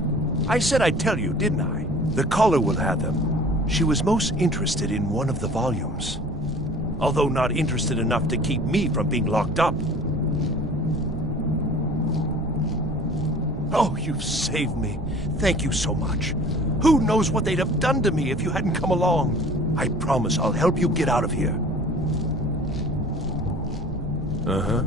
I said I'd tell you, didn't I? The caller will have them. She was most interested in one of the volumes. Although not interested enough to keep me from being locked up. Oh, you've saved me. Thank you so much. Who knows what they'd have done to me if you hadn't come along? I promise I'll help you get out of here. Uh-huh.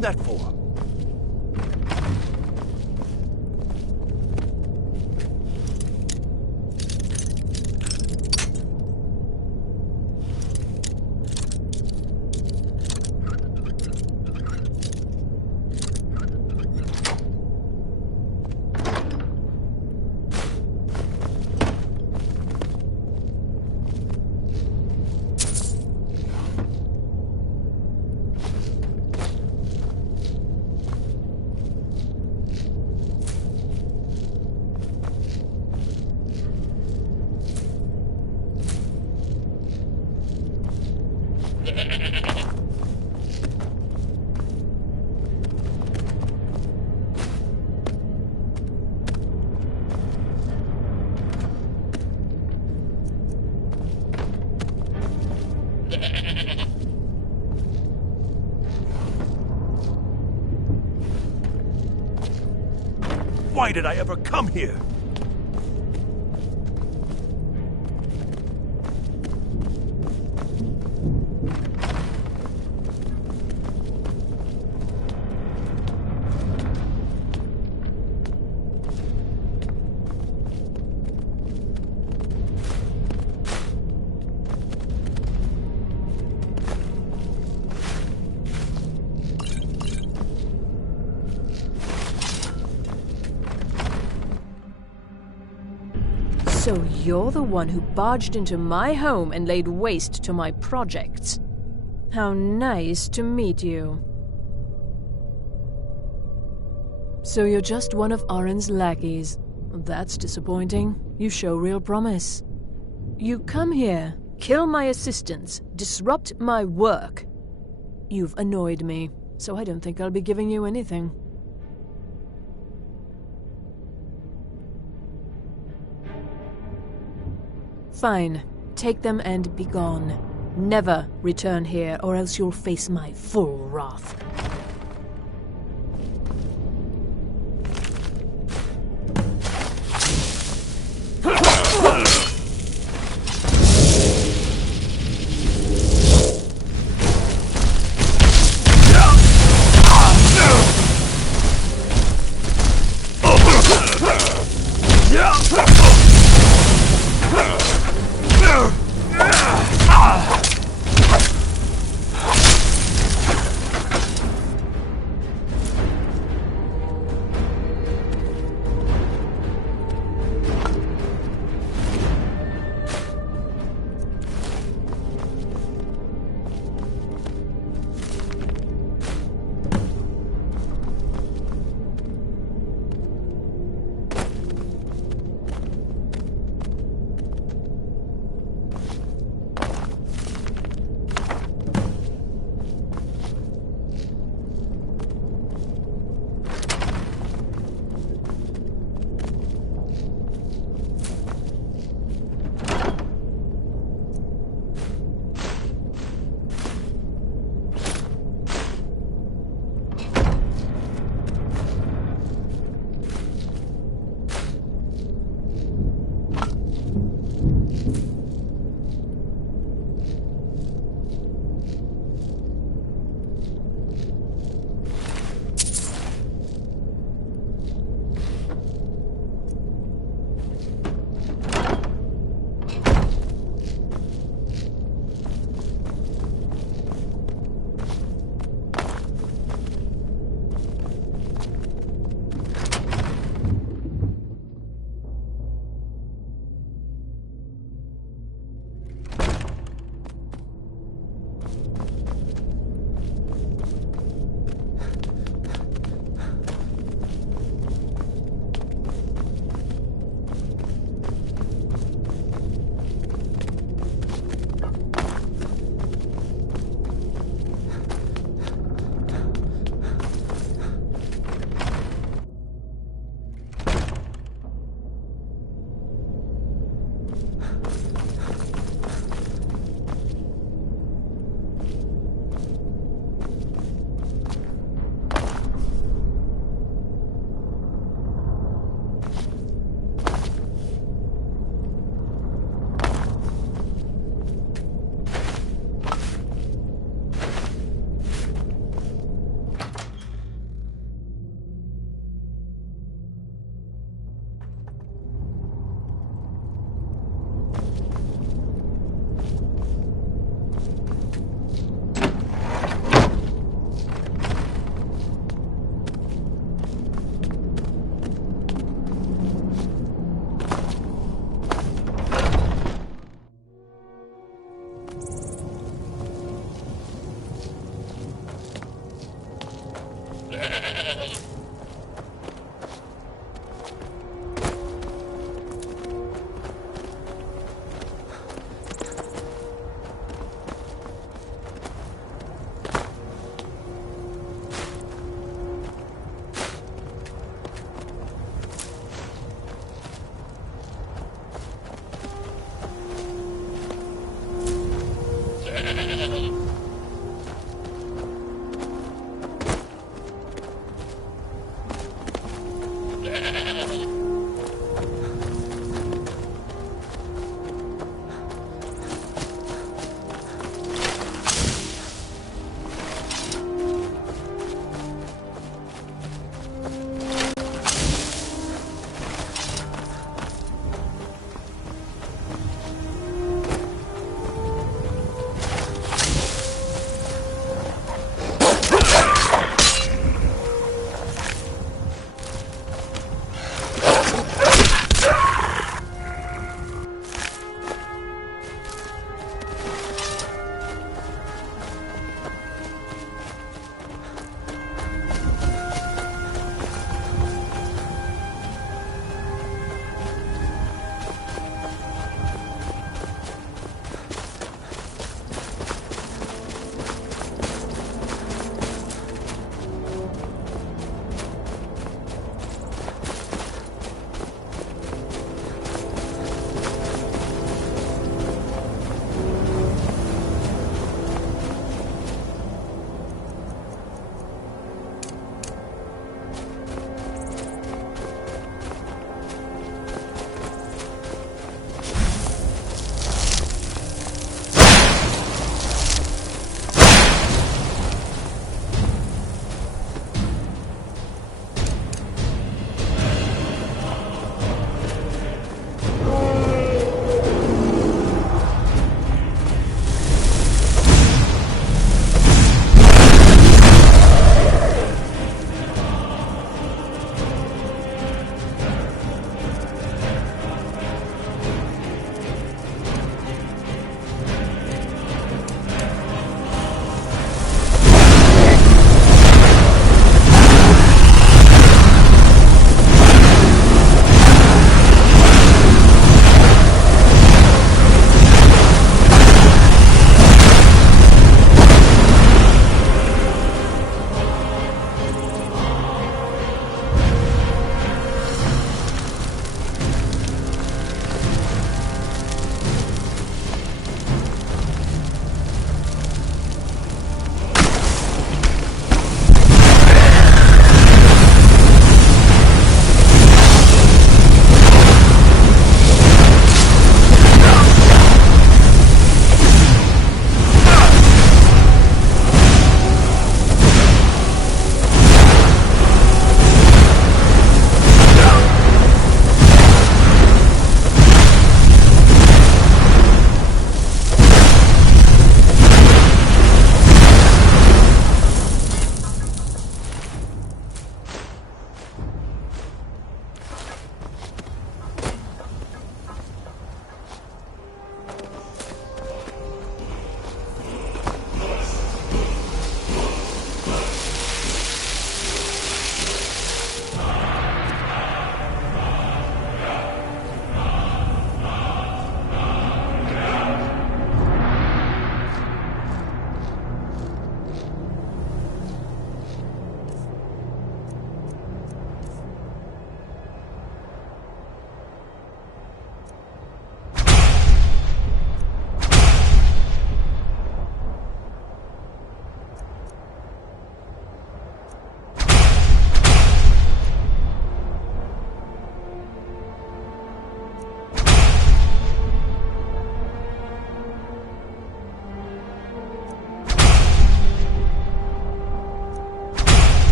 doing that for? Why did I ever come here? So you're the one who barged into my home and laid waste to my projects. How nice to meet you. So you're just one of Oren's lackeys. That's disappointing. You show real promise. You come here, kill my assistants, disrupt my work. You've annoyed me, so I don't think I'll be giving you anything. Fine. Take them and be gone. Never return here, or else you'll face my full wrath.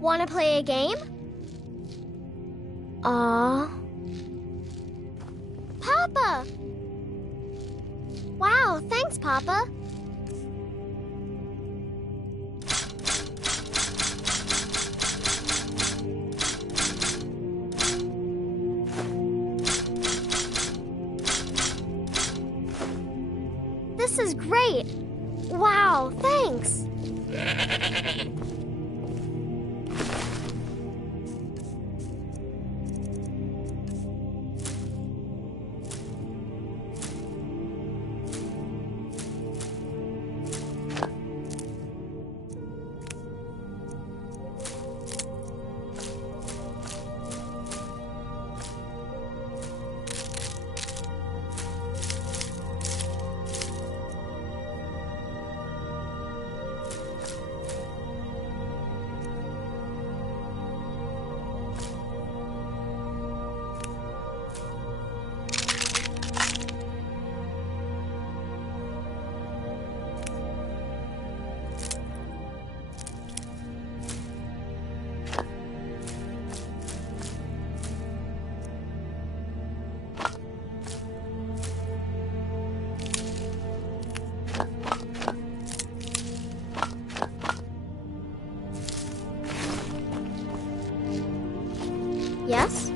Wanna play a game? Aww. Papa! Wow, thanks, Papa. This is great. Wow, thanks. Yes?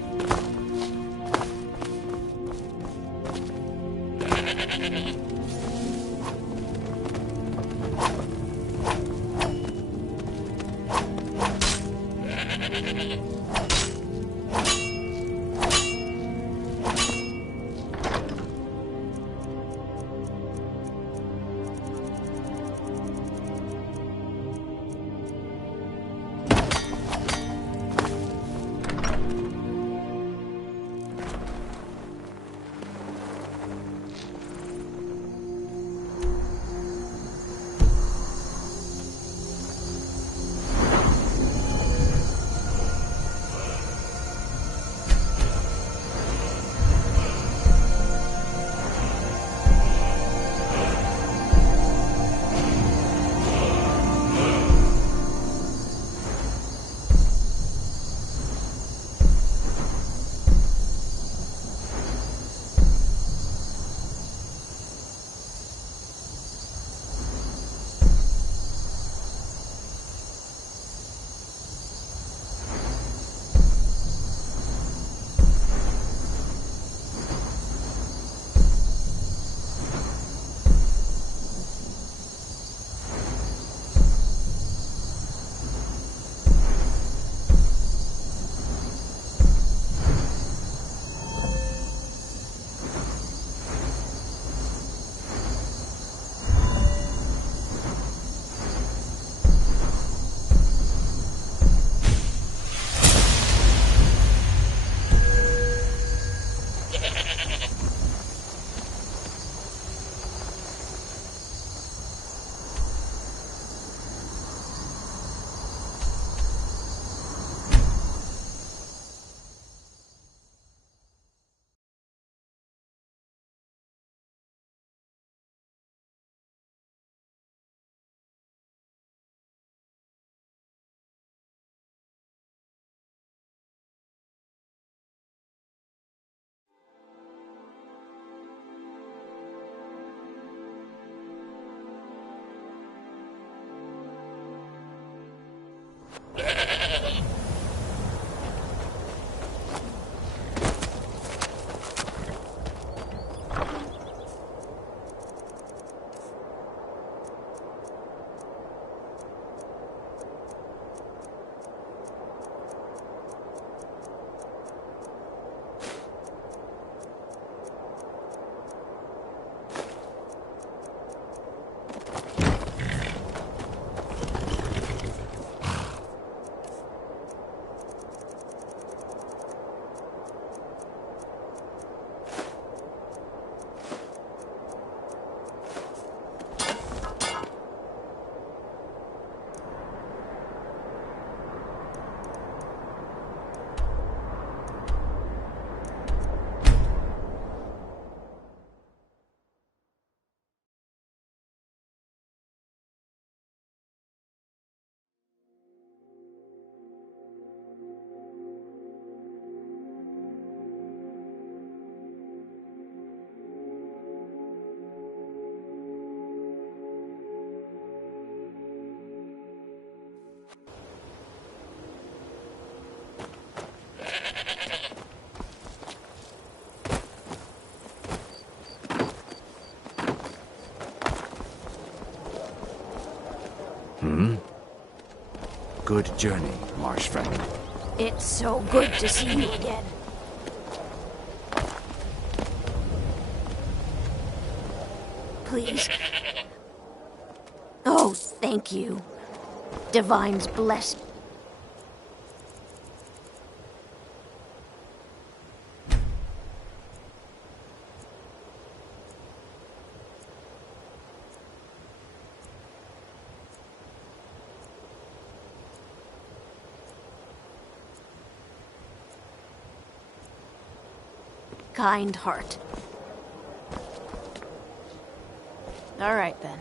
good journey, marsh friend. It's so good to see you again. Please. Oh, thank you. Divine's blessed. Kind heart. All right, then.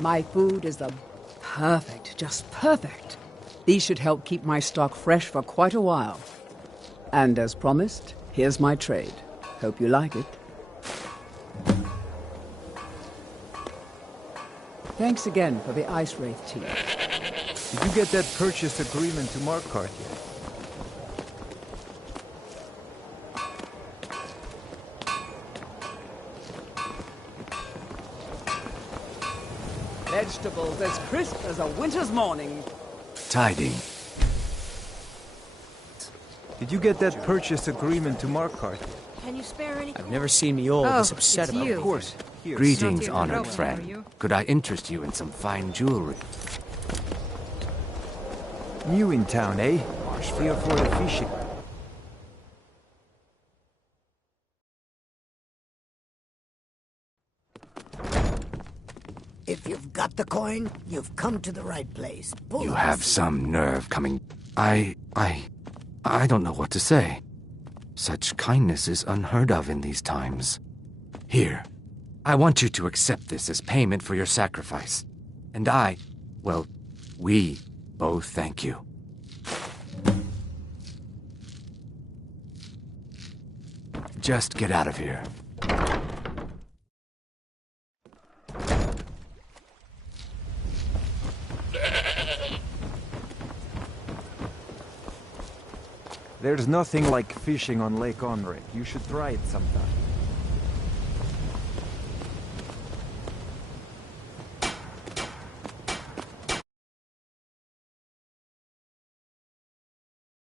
My food is perfect, just perfect. These should help keep my stock fresh for quite a while. And as promised, here's my trade. Hope you like it. Thanks again for the Ice Wraith tea. Did you get that purchase agreement to Markarth yet? Vegetables as crisp as a winter's morning. Tiding. Did you get that purchase agreement to Markarth? Can you spare any? I've never seen me all this upset about it. Of course. Here. Greetings, honored friend. Could I interest you in some fine jewelry? New in town, eh? Here for the fishing. If you've got the coin, you've come to the right place. You have some nerve coming. I don't know what to say. Such kindness is unheard of in these times. Here, I want you to accept this as payment for your sacrifice. And we both thank you. Just get out of here. There's nothing like fishing on Lake Onric. You should try it sometime.